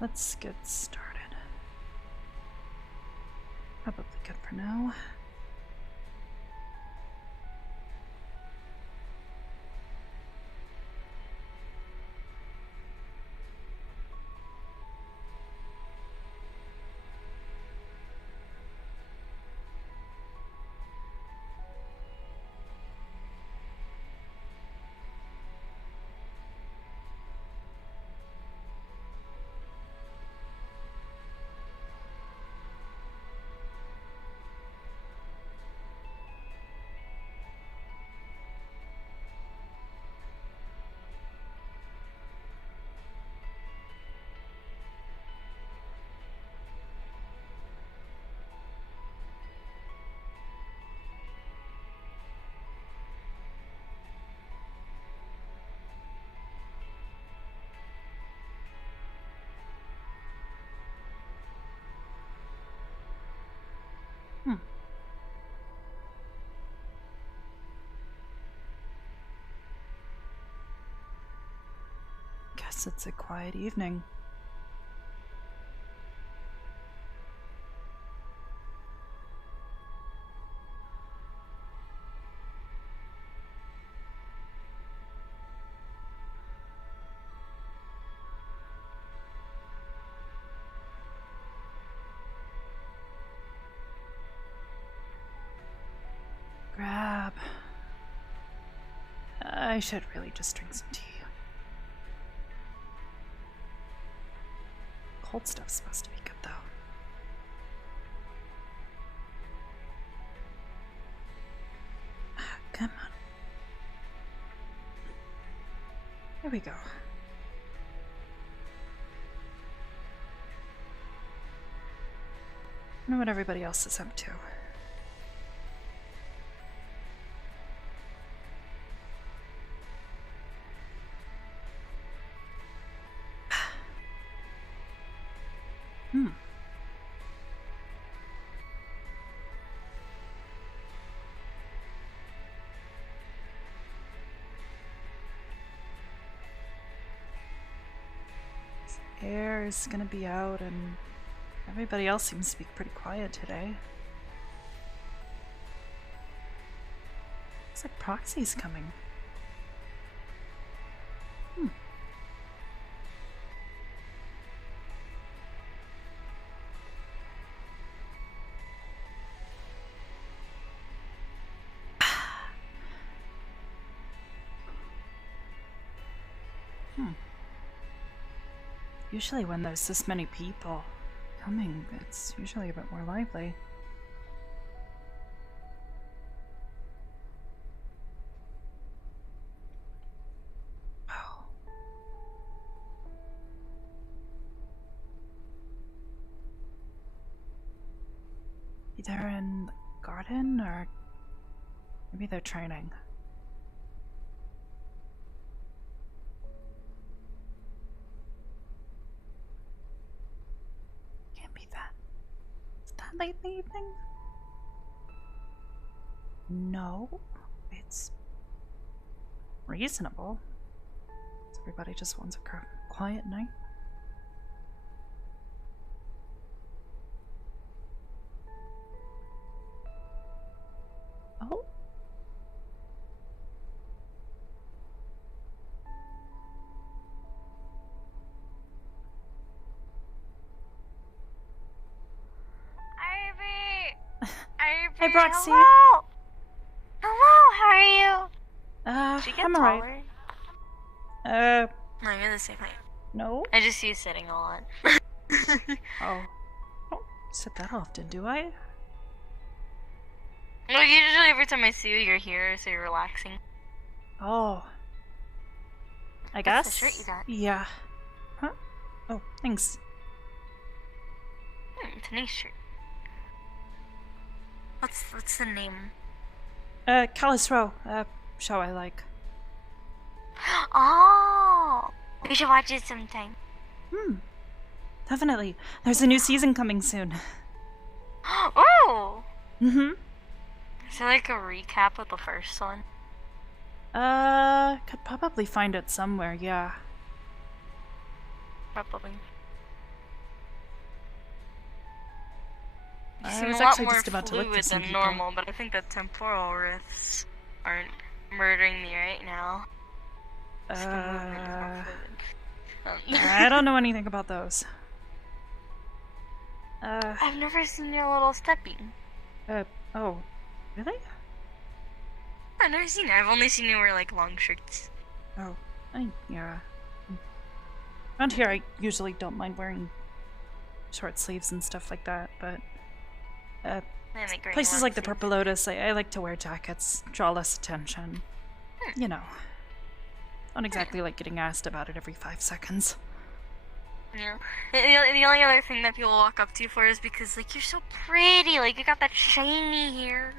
Let's get started. Probably good for now. Guess it's a quiet evening. Grab. I should really just drink some tea. Cold stuff's supposed to be good, though. Come on. Here we go. I know what everybody else is up to. Air is gonna be out, and everybody else seems to be pretty quiet today. Looks like Proxy's coming. Usually when there's this many people coming, it's usually a bit more lively. Oh. Either in the garden or maybe they're training. Late in the evening? No, it's reasonable. Everybody just wants a quiet night. Oh. Hey, Broxy. Hello! Hello, how are you? Did you get I'm taller? alright. No, you're the same height. No? I just see you sitting a lot. Oh. I don't sit that often, do I? Well, usually every time I see you, you're here, so you're relaxing. Oh. I guess? That's the shirt you got. Yeah. Huh? Oh, thanks. It's a nice shirt. What's the name? Callus Row, show I like. Oh, we should watch it sometime. Definitely. There's a new season coming soon. Oh, Mm-hmm. is it like a recap of the first one? Could probably find it somewhere, yeah. Probably. You I seem was a lot actually more just about to look for fluid some than people. normal, but I think the temporal rifts aren't murdering me right now. Just the movement is more fluid. I don't know anything about those. I've never seen your little stepping. Oh, really? I've never seen it. I've only seen you wear like long shirts. Oh, yeah. Around here, I usually don't mind wearing short sleeves and stuff like that, but places like the Purple Lotus, I like to wear jackets, draw less attention. You know, not exactly like getting asked about it every 5 seconds. Yeah. The only other thing that people walk up to you for is because like you're so pretty, like you got that shiny hair.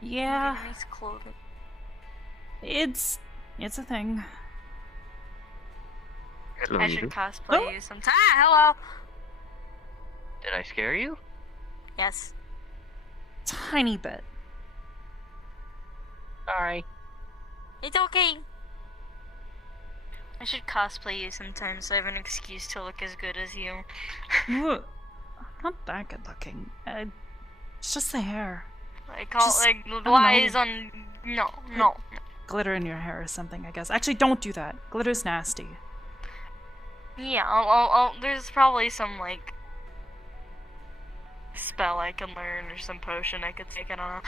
Yeah, Nice clothing. it's a thing. Hello, I should Eva. cosplay you sometime. Hello. Did I scare you? Yes. Tiny bit. Sorry. It's okay. I should cosplay you sometime so I have an excuse to look as good as you. Ugh, not that good looking. It's just the hair. I call Just- like don't lies know. on. No. Glitter in your hair or something, I guess. Actually, don't do that. Glitter's nasty. Yeah, I'll there's probably some like spell I can learn or some potion I could take. I don't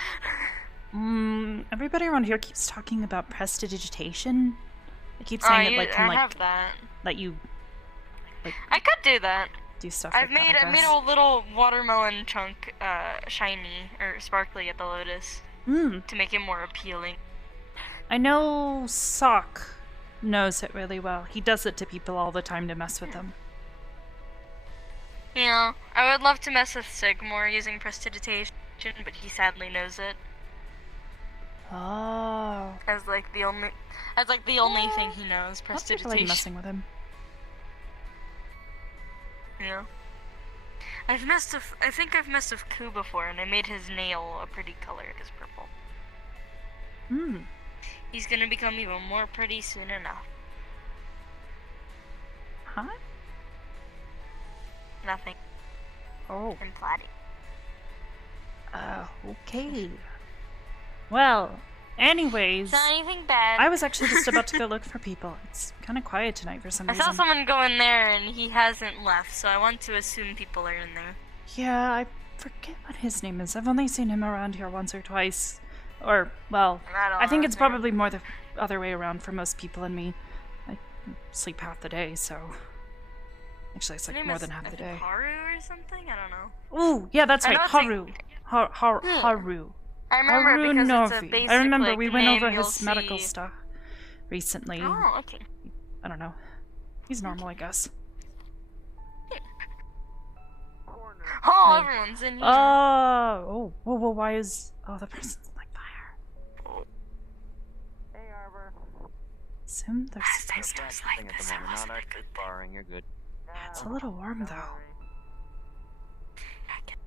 know. Everybody around here keeps talking about prestidigitation. They keep saying it like can I like have that. let you I could do that. do stuff I've like made that. I made a little watermelon chunk shiny or sparkly at the lotus to make it more appealing. I know Sock knows it really well. He does it to people all the time to mess with them. Yeah, I would love to mess with Sigmore using prestidigitation, but he sadly knows it Oh. as like the only thing he knows. Lots of people like Prestidigitation. messing with him. Yeah. I think I've messed with Ku before, and I made his nail a pretty color as purple. He's gonna become even more pretty soon enough. Huh? Nothing. Oh. I'm plotting. Okay. Well, anyways, Is that anything bad? I was actually just about to go look for people. It's kind of quiet tonight for some I reason. saw someone go in there, and he hasn't left, so I want to assume people are in there. Yeah, I forget what his name is. I've only seen him around here once or twice. Or, well, I think it's probably more the other way around for most people and me. I sleep half the day, so... Actually, it's like more than half the day. Haru or something? I don't know. Ooh, yeah, that's I right, know it's Haru. Haru. I remember Haru because it's a Novi. basic, I remember like, we went name over you'll his medical see. stuff recently. Oh, okay. I don't know. He's normal, I guess. Oh, everyone's in here. Oh, whoa, why is... Oh, the person's like fire. Hey, Arbor. Assume they're supposed to... Nothing at the moment. Not actually sparring. You're good. It's a little warm, though.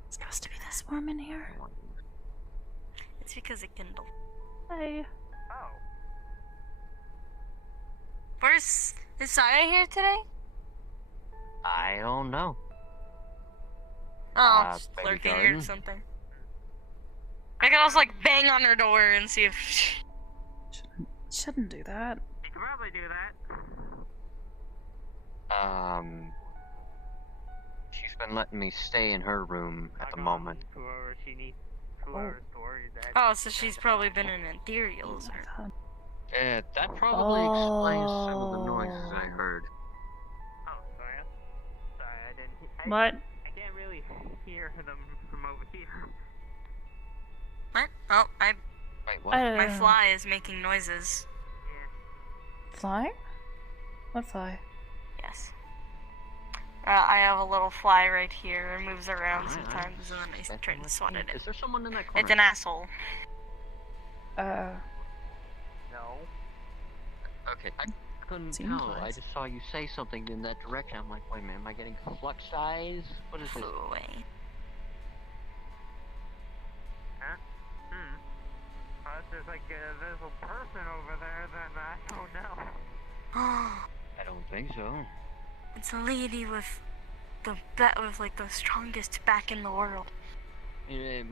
It's supposed to be this warm in here. It's because it kindled. Hey. Oh. Is Saya here today? I don't know. Oh, just maybe lurking or garden. something. I can also like bang on her door and see if Shouldn't do that. You could probably do that. She's been letting me stay in her room at the moment. Whoever she needs, whoever's story that. Oh, so she's probably been in ethereals or... God. Yeah, that probably explains some of the noises I heard. Oh, sorry, I didn't. What? I can't really hear them from over here. What? Oh, Wait, what? my fly is making noises. Fly? What fly? Yes. I have a little fly right here. It moves around Alright, sometimes, and then I try to swat at Is it. there someone in that corner? It's an asshole. No. Okay, I couldn't Seemed tell. I wise. just saw you say something in that direction. I'm like, wait a minute, am I getting flux eyes? What is this? Flew away. Huh? If there's like a visible person over there, then I don't know. Oh, I don't think so. it's a lady with the like the strongest back in the world. It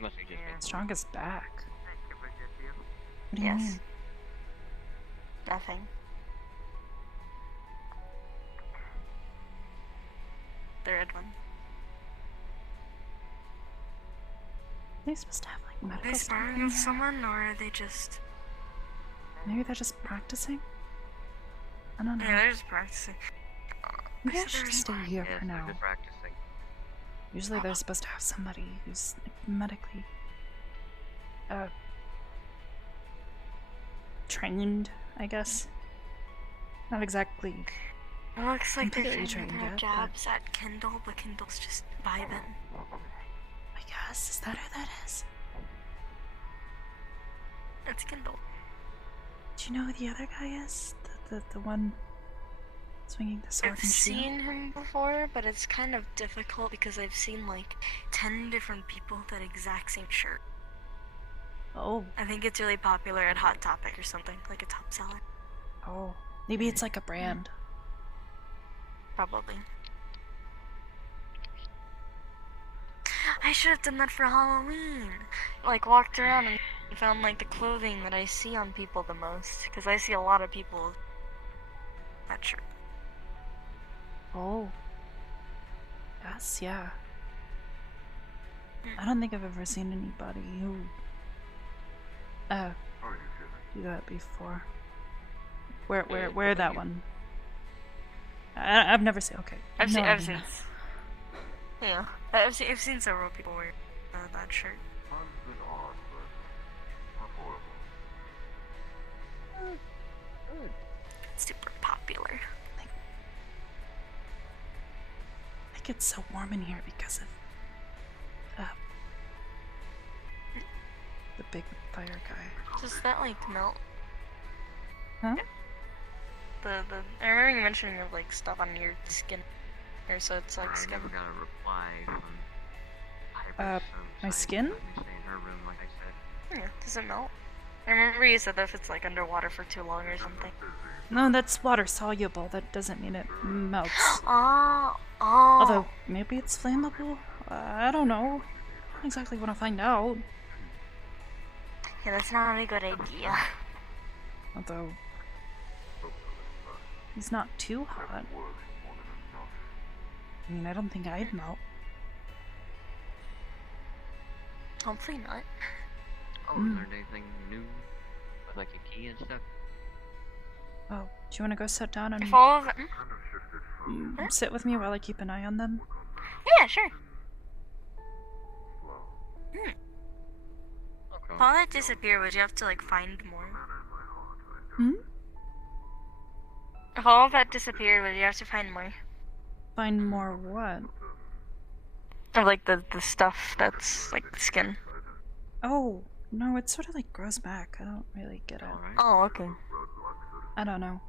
must be just me. Strongest back. I think it was just you. What do you Yes. mean? Nothing. The red one. Are they supposed to have like Are medical they stuff sparring in with there? someone, or are they just? Maybe they're just practicing? I don't know. Yeah, they're just practicing. Maybe I Is should there stay here Yes, for they're now. just practicing. Usually they're supposed to have somebody who's like, medically trained, I guess. Not exactly. It looks like they're Completely trying trained their yet, jobs at Kindle, but Kindle's just vibing. I guess. Is that who that is? It's Kindle. Do you know who the other guy is? The one swinging the sword I've and shield? seen him before, but it's kind of difficult because I've seen like 10 different people that exact same shirt. Oh, I think it's really popular at Hot Topic or something, like a top seller. oh. Maybe it's like a brand. Probably. I should have done that for Halloween. Like walked around and found like the clothing that I see on people the most, because I see a lot of people that shirt. Oh. Yes, yeah. I don't think I've ever seen anybody who do that before. Where that one? I've never seen. Okay, I've no, seen. no. Yeah, I've seen several people wear that shirt. It's super popular. Like it's so warm in here because of the big fire guy. Does that like melt? Huh? I remember you mentioning of like stuff on your skin, or so it's like I skin. never got a reply from My skin? Let me stay in her room, like I said. Yeah, does it melt? I remember you said that if it's like underwater for too long or something. No, that's water soluble. That doesn't mean it melts. Oh. Although maybe it's flammable. I don't know. I don't exactly want to find out. Yeah, that's not a good idea. Although he's not too hot. I mean, I don't think I'd melt. Hopefully not. Oh, is there anything new with like a key and stuff? Oh, do you want to go sit down and If all of it. sit with me while I keep an eye on them? Yeah, sure. Okay. If all that disappear, would you have to like find more? Hmm? If all of that disappeared, would you have to find more? Find more what? Of like the stuff that's like the skin. Oh, no, it sort of like grows back. I don't really get it. Alright. Oh, okay. I don't know.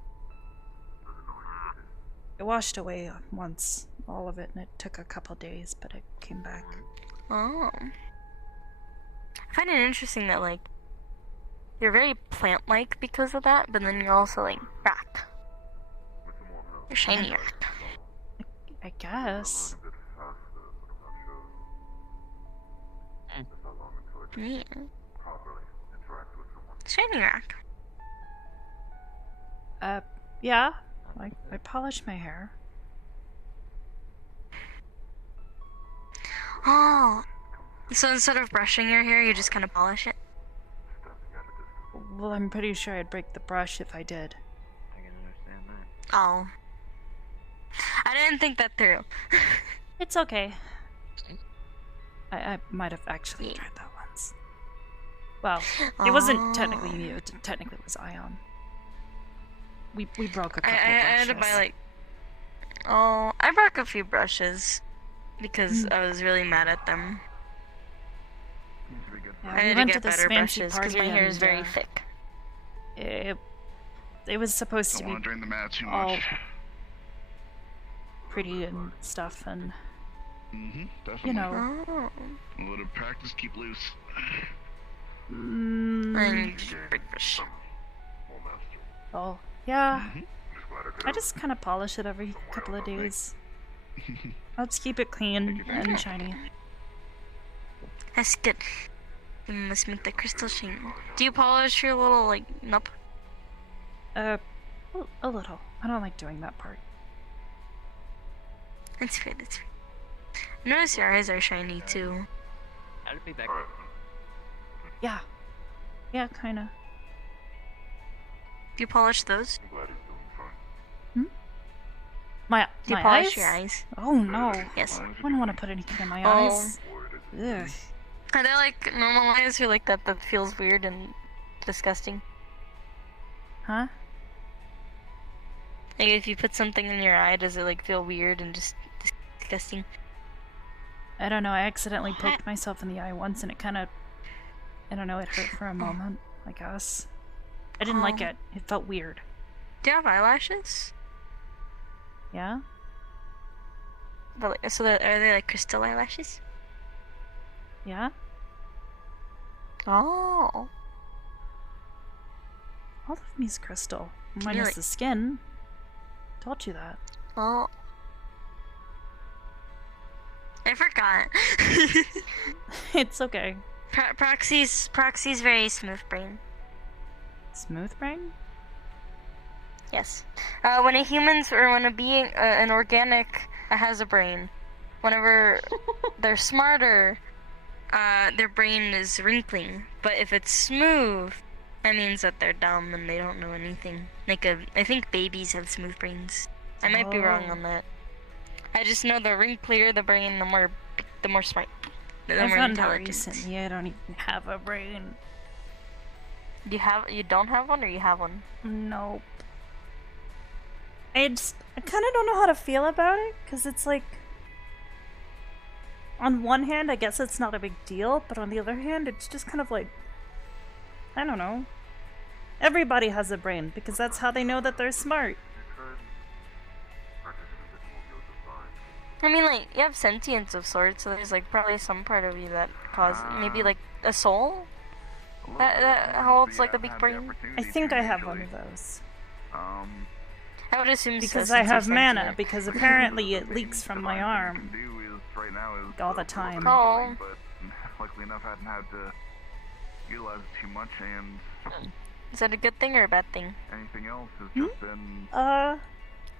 It washed away once, all of it, and it took a couple days, but it came back. Oh. I find it interesting that like you're very plant-like because of that, but then you're also like rock. You're shiny rock. I guess. Yeah. Shiny rock. Yeah. I polish my hair. Oh. So instead of brushing your hair, you just kind of polish it? Well, I'm pretty sure I'd break the brush if I did. I can understand that. Oh. I didn't think that through. It's okay. I might have actually tried that once. Well, it wasn't technically you, it technically was Ion. We broke a couple I had to brushes. buy like... Oh, I broke a few brushes because I was really mad at them. Yeah, I we had to went to get this better fancy brushes because party my hair is and, very thick. it was supposed to Don't be want to drain the mat too all much. pretty and stuff, and Definitely. you know, Oh. A little practice, keep loose. I mm, need a big brush. oh yeah. I just kind of polish it every couple of days. Let's keep it clean and shiny. That's good. You must make the crystal shine. Do you polish your little, like, nope? A little. I don't like doing that part. That's fair, that's fair. I notice your eyes are shiny, too. I'll be back. Yeah. Yeah, kinda. Do you polish those? My Do you my polish eyes? your eyes? Oh no. Yes. I wouldn't want to put anything in my Oh. eyes. Ugh. Are they, like, normal eyes or, like, that feels weird and disgusting? Huh? Like, if you put something in your eye, does it, like, feel weird and just disgusting? I don't know. I accidentally poked myself in the eye once, and it kind of, I don't know. It hurt for a moment. I guess. I didn't like it. It felt weird. Do you have eyelashes? Yeah. But, like, so are they, like, crystal eyelashes? Yeah. Oh. All of me's crystal. Can you, Minus like- the skin. Told you that. Oh. I forgot. It's okay. Proxy's very smooth brain. Smooth brain? Yes. When a human's or when a being, an organic has a brain, whenever they're smarter, their brain is wrinkling. But if it's smooth, that means that they're dumb and they don't know anything. I think babies have smooth brains. I might be wrong Oh. on that. I just know the wrinklier the brain, the more smart, the I more found out intelligent. recently I don't even have a brain. You don't have one, or you have one? Nope. I kind of don't know how to feel about it, because it's like, on one hand, I guess it's not a big deal, but on the other hand, it's just kind of like, I don't know. Everybody has a brain, because that's how they know that they're smart. I mean, like, you have sentience of sorts, so there's, like, probably some part of you that maybe, like, a soul? That holds, like, a big brain? I think I have one of those. I would assume so, Because since I you're have mana, sentient. because apparently it leaks from my arm. All the time. Oh. But luckily enough, I hadn't had to utilize it too much, and Is that a good thing or a bad thing? anything else has just been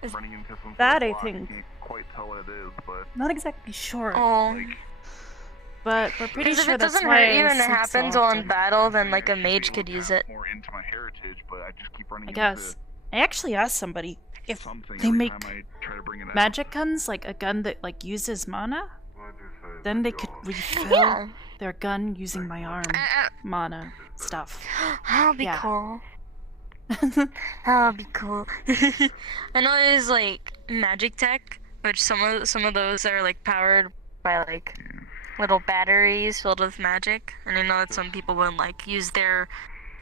Is- running into some bad, sort I of block. think. Can't quite tell what it is, but Not exactly sure, Oh. like, but we're pretty Because if sure it that's doesn't why hurt you I and it sleep so happens while in often. battle, then, like, a I mage should could be use able it. to tap more into my heritage, but I just keep running I guess. I actually asked somebody into if something they every make time I try to bring it out. magic guns, like a gun that like uses mana, then they could refill Yeah. their gun using my arm mana stuff. That'll be Yeah. cool. That'll be cool. I know there's, like, magic tech, which some of those are, like, powered by, like, little batteries filled with magic, and I know that some people would, like, use their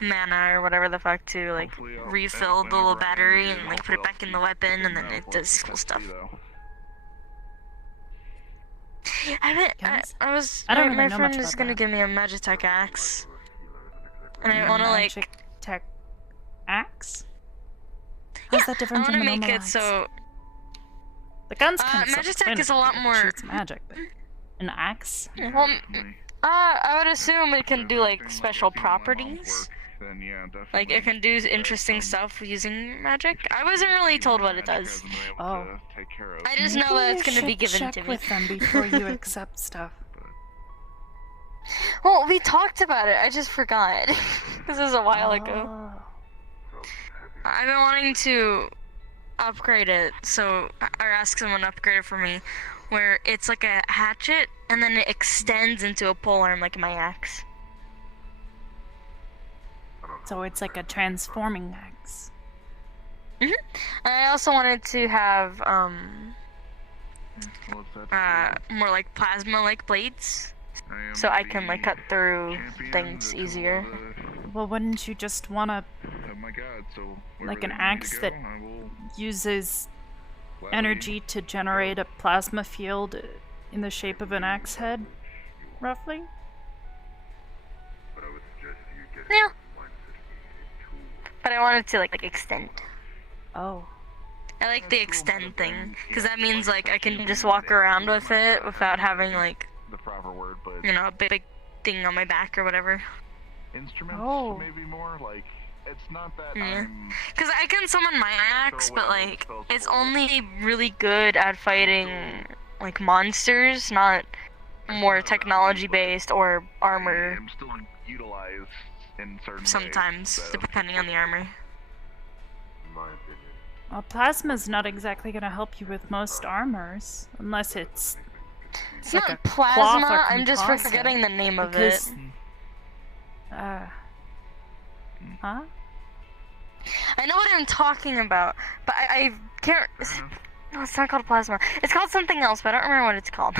mana or whatever the fuck to, like, Hopefully refill the little whenever I battery use and, it, like, put it hopefully back in the I'll weapon, and then keep it it does out cool for stuff. though. Guys? I don't my really know friend much is about gonna that. give me a Magitech axe. And I wanna, like, Magic tech axe? How's that I different wanna from a make normal it axe? so, The gun's kind of Magitech is a lot more, shoots magic, but an axe? well, Definitely. I would assume it can do, like, Something special I've seen in my mom's properties. work, then yeah, Like, definitely. it can do interesting stuff using magic. I wasn't really told what it does. Magic hasn't been Oh. able to take care of. I just Maybe know that you it's gonna be should given check to me. with them before you accept stuff. Well, we talked about it. I just forgot. This is a while ago. Oh. I've been wanting to upgrade it, or ask someone to upgrade it for me, where it's like a hatchet and then it extends into a polearm like my axe. So it's like a transforming axe. I also wanted to have What's that? more like plasma like blades. am so I can like the cut through champion things that took easier. all the- Well, wouldn't you just want to, Oh my god, so like, wherever an they need me to axe go, that I will uses gladly energy to generate a plasma field in the shape of an axe head, roughly? Yeah. But I wanted to like extend. Oh. I like the extend thing, because that means like I can just walk around with it without having like, the proper word, but you know, a big thing on my back or whatever. instruments Oh. maybe more like it's not that Yeah. I'm Because I can summon my axe, but like it's only really good at fighting like monsters, not more technology based or armor. I'm still utilized in certain Sometimes, ways, so. depending on the armor. Well, plasma's not exactly gonna help you with most armors, unless it's It's like not a cloth or plasma. I'm just composite, forgetting the name of because, it. huh? I know what I'm talking about, but I can't. No, it's not called plasma. It's called something else, but I don't remember what it's called.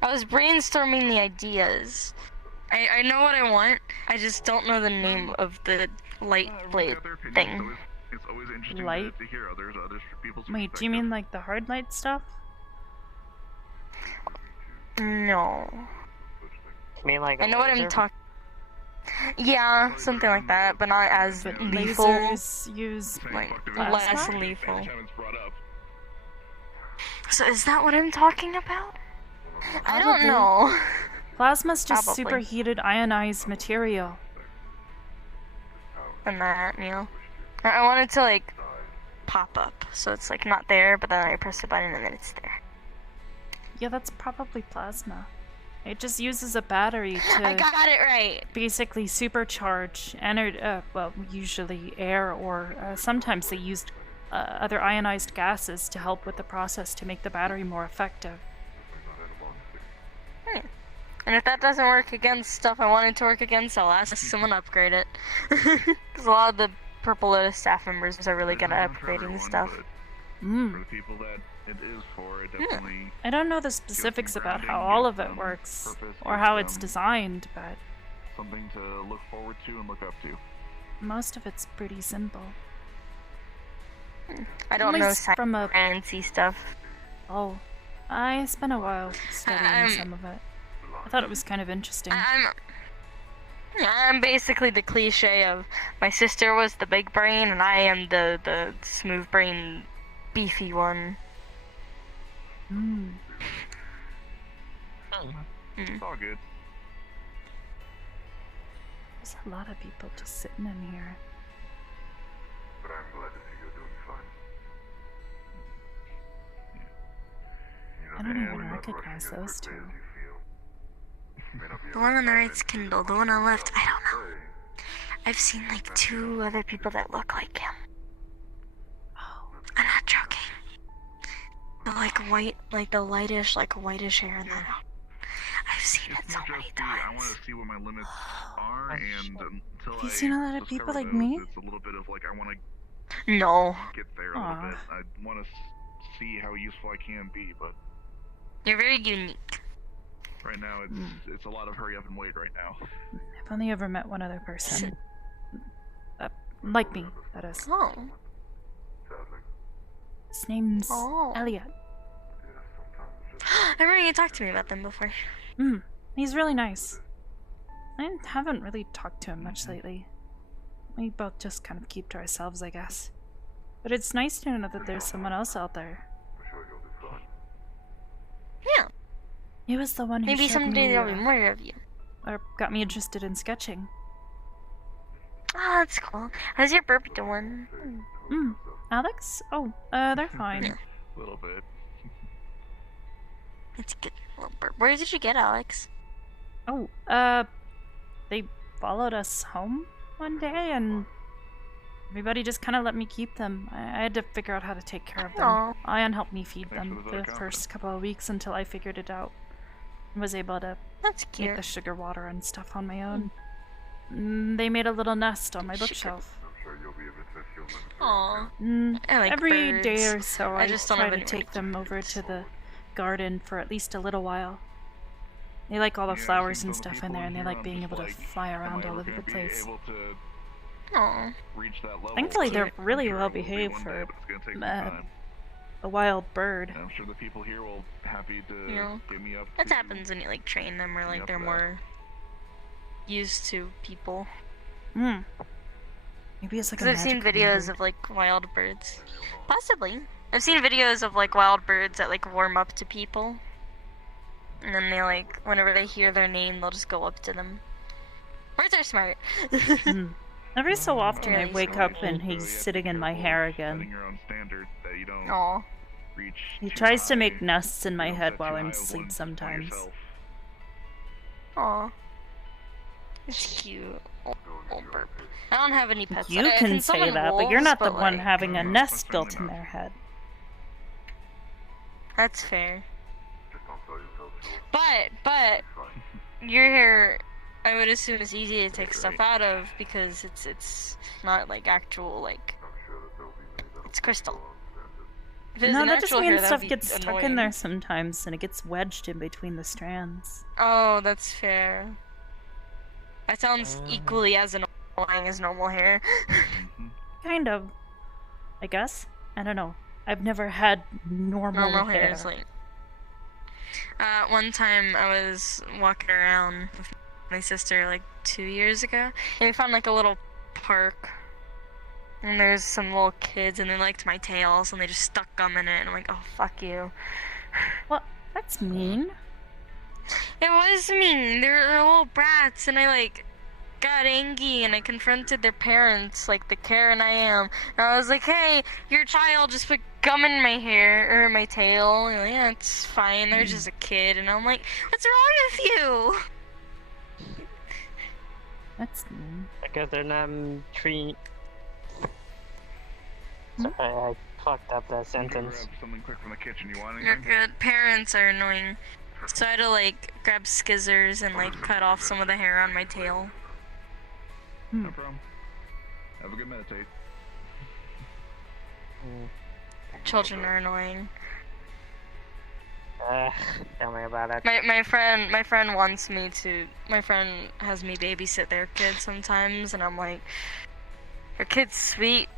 I was brainstorming the ideas. I know what I want. I just don't know the name of the light blade thing. It's always interesting Light? to hear other people's Wait, do you mean like the hard light stuff? No. You mean like I know what I'm talking. Yeah, something like that, but not as But lethal. lasers use Like plasma? less lethal. Anytime it's brought up. So is that what I'm talking about? I don't Probably. know. Plasma's just Probably. superheated ionized material. And that, you know. I want it to like pop up, so it's like not there, but then I press the button and then it's there. Yeah, that's probably plasma. It just uses a battery I to got it right. basically supercharge well, usually air, or sometimes they used other ionized gases to help with the process to make the battery more effective. And if that doesn't work against stuff I wanted to work against, I'll ask someone upgrade it. Because a lot of the Purple Lotus staff members are really good at upgrading stuff. For the people that it is for, it definitely I don't know the specifics about how all of it works, or how it's designed, but something to look forward to and look up to. most of it's pretty simple. I don't At know least from a fancy stuff. Oh, I spent a while studying some of it. I thought it was kind of interesting. I'm basically the cliche of my sister was the big brain and I am the smooth brain beefy one. It's all good. There's a lot of people just sitting in here. But I'm glad to see you're doing fine. I don't even recognize those two. The one on the right's Kindle, the one on the left, I don't know. I've seen like 2 other people that look like him. Oh, I'm not joking. The like white, like the lightish, like whitish hair and then I've seen it so many I want times. to see what my limits are, and until Have you I seen a lot of discover people like those, me? it's a little bit of like I want to No. get there a Aw. little bit. I want to see how useful I can be, but You're very unique. right now it's a lot of hurry up and wait right now. I've only ever met one other person. Like me, that is. Oh. His name's Oh. Elliot. I remember you talked to me about them before. He's really nice. I haven't really talked to him much lately. We both just kind of keep to ourselves, I guess. But it's nice to know that there's someone else out there. Yeah. He was the one who Maybe showed someday me, there'll be more of you. or got me interested in sketching. Oh, that's cool. How's your burp doing? Alex? Oh, they're fine. A little bit. It's good. Little burp. Where did you get Alex? Oh, they followed us home one day, and everybody just kind of let me keep them. I had to figure out how to take care of them. Aw. Ian helped me feed Thanks them for the the vote of first couple of weeks until I figured it out. I was able to That's make cute. the sugar water and stuff on my own. They made a little nest on my bookshelf. Aw. Mm, I like every day birds. or so, I I just don't try have to any take them over to the garden for at least a little while. They like all the Yeah, I've flowers seen and some of the stuff in people there, and they here, like I'm being just able to like, fly am around I all ever over the gonna be place. able to Aw. reach that level? Thankfully, they're I'm really sure I well will be behaved one for day, but it's gonna take some uh, time. a wild bird. And I'm sure the people here will happy to You know, get me up that to happens when you like train them, or like up they're there. more used to people. Hmm. Maybe it's like a Because I've seen magic videos bird. of like wild birds. Possibly. I've seen videos of like wild birds that like warm up to people. And then they like, whenever they hear their name, they'll just go up to them. Birds are smart. Hmm. Every so often I Really wake smart. up and So you he's have to sitting be in my careful hair setting again. your own standard that you don't Aw. reach He too tries to high. make nests in You my don't head set while too I'm high of asleep ones on sometimes. yourself. Aw. It's cute. Oh, burp. I don't have any pets. You I can say summon that, but you're wolves, not the but, one like, having a No, nest that's built certainly in not. their head. That's fair. But your hair, I would assume, is easy to take stuff out of because it's not like actual, like, it's crystal. If it was No, that just natural hair, means that stuff would be gets stuck in annoying. there sometimes and it gets wedged in between the strands. Oh, that's fair. That sounds equally as annoying as normal hair. Kind of. I guess? I don't know. I've never had normal, Normal hair is like. One time I was walking around with my sister like 2 years ago, and we found like a little park. And there's some little kids, and they liked my tails, and they just stuck gum in it, and I'm like, oh, fuck you. Well, that's mean. It was mean. They're little brats, and I like got angry, and I confronted their parents, like the Karen I am. And I was like, hey, your child just put gum in my hair or my tail. And like, yeah, it's fine. They're just a kid. And I'm like, what's wrong with you? That's mean. Because they're not tree. Sorry, I fucked up that I'm gonna sentence. grab something quick from the kitchen. You want You're anything? good. Parents are annoying. So I had to like grab scissors and like cut off some of the hair on my tail. No problem. Have a good meditate. Children are annoying. Tell me about it. My friend wants me to. My friend has me babysit their kids sometimes, and I'm like, her kid's sweet,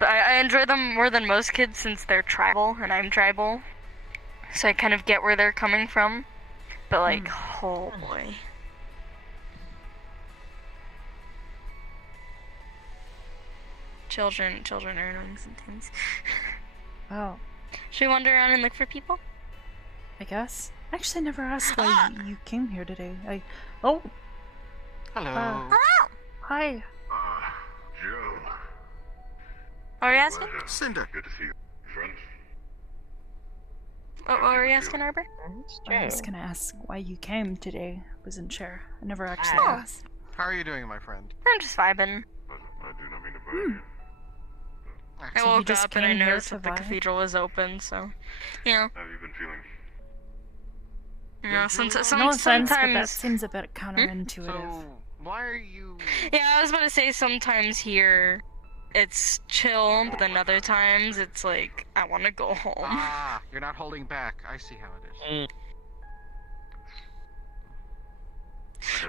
but I enjoy them more than most kids since they're tribal and I'm tribal, so I kind of get where they're coming from. But like, oh boy. Children are annoying sometimes. Oh, Should we wander around and look for people? I guess. Actually, I never asked why you came here today. Oh, Hello. Hello! hi. Joe. What were you asking? Cinder. Good to see you, friend. What were you asking, Arbor? It's I was Joe. gonna ask why you came today. Wasn't sure. I never actually Oh. asked. How are you doing, my friend? I'm just vibing. I do not mean to bother you. I So you woke just up and I came here noticed to that the vibe? cathedral was open, so you know, How have you been feeling? No offense, but that sometimes. seems a bit counterintuitive. So, why are you... Yeah, I was about to say sometimes here it's chill, but then other times it's like I want to go home. Ah, you're not holding back. I see how it is.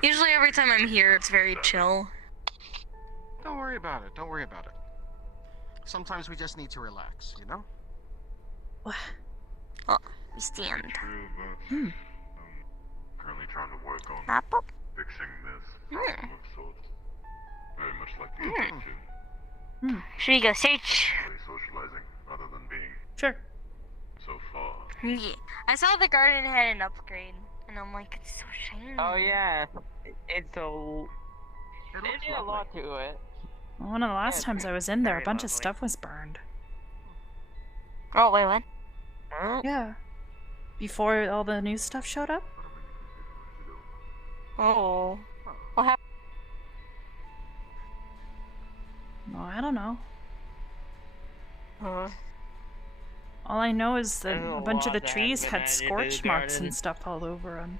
Usually every time I'm here, it's very chill. Don't worry about it. Don't worry about it. Sometimes we just need to relax, you know? We stand. True, but Hmm. I'm currently trying to work on Apple. fixing this Hmm. problem of sorts. Very much like the Hmm. addiction. Should we go search? Really socializing rather than being Sure. so far. Yeah. I saw the garden had an upgrade, and I'm like, it's so shiny. Oh yeah, it's a. They did a lot to it. Well, one of the last it's times I was in there, a very bunch of lovely. stuff was burned. Oh wait, what? Huh? Yeah. Before all the new stuff showed up? Oh. What happened? Well, I don't know. Huh? All I know is that There's a a bunch of the lot that trees has been had added to the scorch marks garden. and stuff all over them.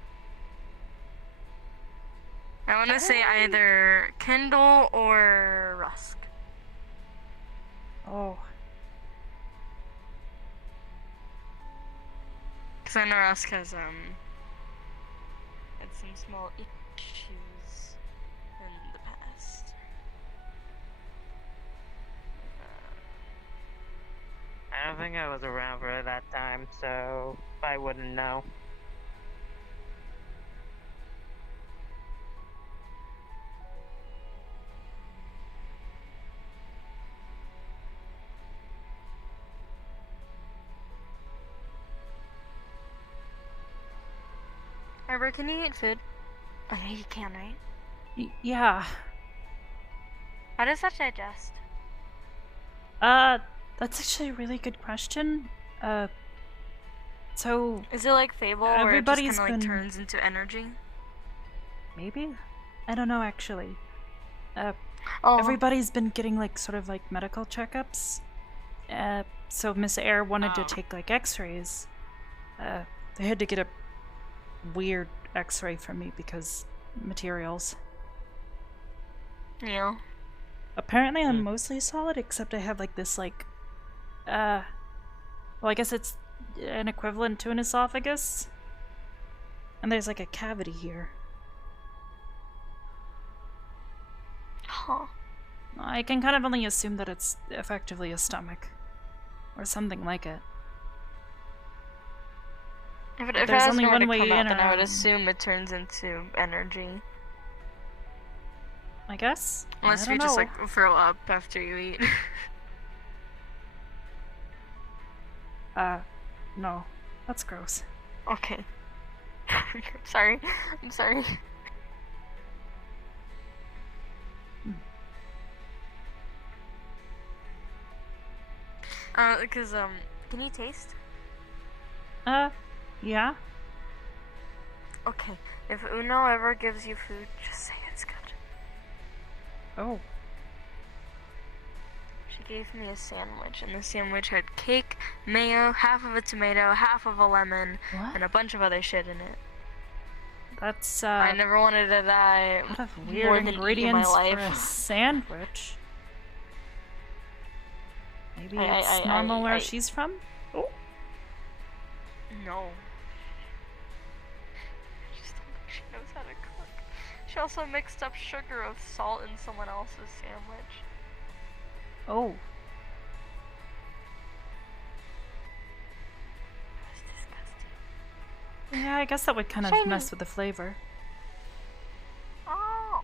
I want to say either Kindle or Rusk. Oh. Finn or us, cause had some small issues in the past. I don't think I was around for that time, so I wouldn't know. Arbor, can you eat food? Oh, yeah, you can, right? Yeah. How does that digest? That's actually a really good question. So Is it like Fable, where it just everybody's kind of like been- turns into energy? maybe? I don't know actually. Oh, Everybody's been getting like sort of like medical checkups. So Miss Air wanted to Oh. take like x-rays. They had to get a weird x-ray from me because materials. yeah. Apparently I'm mostly solid, except I have like this like well, I guess it's an equivalent to an esophagus. And there's like a cavity here. Huh. I can kind of only assume that it's effectively a stomach. Or something like it. If There's it has only nowhere one to way come out, in or then I would out. assume it turns into energy. I guess? Unless I you don't just know. like throw up after you eat. No. That's gross. Okay. Sorry. I'm sorry. Because, can you taste? Yeah? Okay. If Uno ever gives you food, just say it's good. Oh. She gave me a sandwich, and the sandwich had cake, mayo, half of a tomato, half of a lemon, What? and a bunch of other shit in it. That's, I never wanted to die a lot of more weird than eat in my ingredients for a life. sandwich. Maybe I- it's I- normal where I- she's from? No. I just don't think she knows how to cook. She also mixed up sugar with salt in someone else's sandwich. Oh. That's disgusting. Yeah, I guess that would kind of Shiny. mess with the flavor. Oh.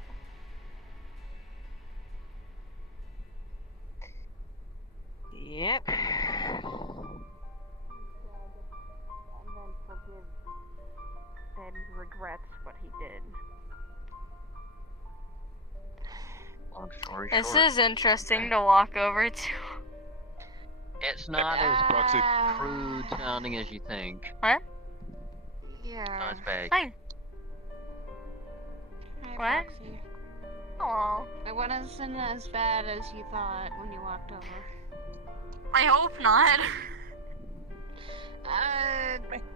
Yep. And then forgive and regrets what he did. Long story This short, is interesting to walk over to. it's not as Proxy. crude sounding as you think. What? Yeah. Not as bad. Hi. Hi, What? Roxy. Aw. It wasn't as bad as you thought when you walked over. I hope not.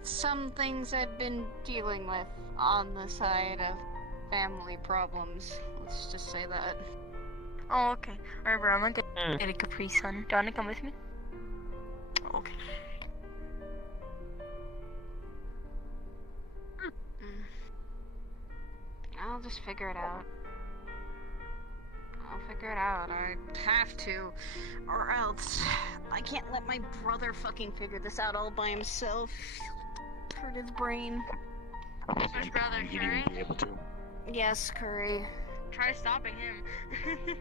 Some things I've been dealing with on the side of family problems. Let's just say that. Oh, okay. Alright, bro, I'm gonna get a Capri Sun. Do you wanna come with me? Okay. I'll just figure it out. I'll figure it out. I have to. Or else I can't let my brother fucking figure this out all by himself. Hurt his brain. Which brother, Curry? be able to. Yes, Curry. Try stopping him.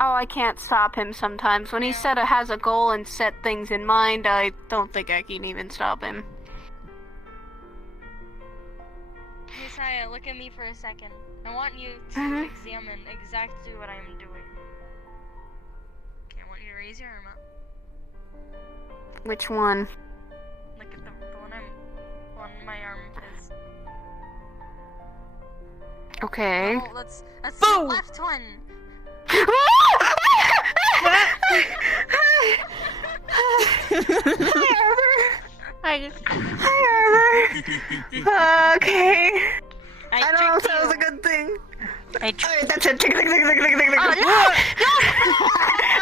Oh, I can't stop him sometimes. When he said it has a goal and set things in mind, I don't think I can even stop him. Messiah, look at me for a second. I want you to Mhm. examine exactly what I'm doing. Okay, I want you to raise your arm up. Which one? Look at the one my arm is. Okay. Oh, that's the left one. Hi, Arbor. Okay. I don't know if that was a good thing. Alright, that's it. Tick, tick, tick, tick, tick, tick, tick. Oh, no!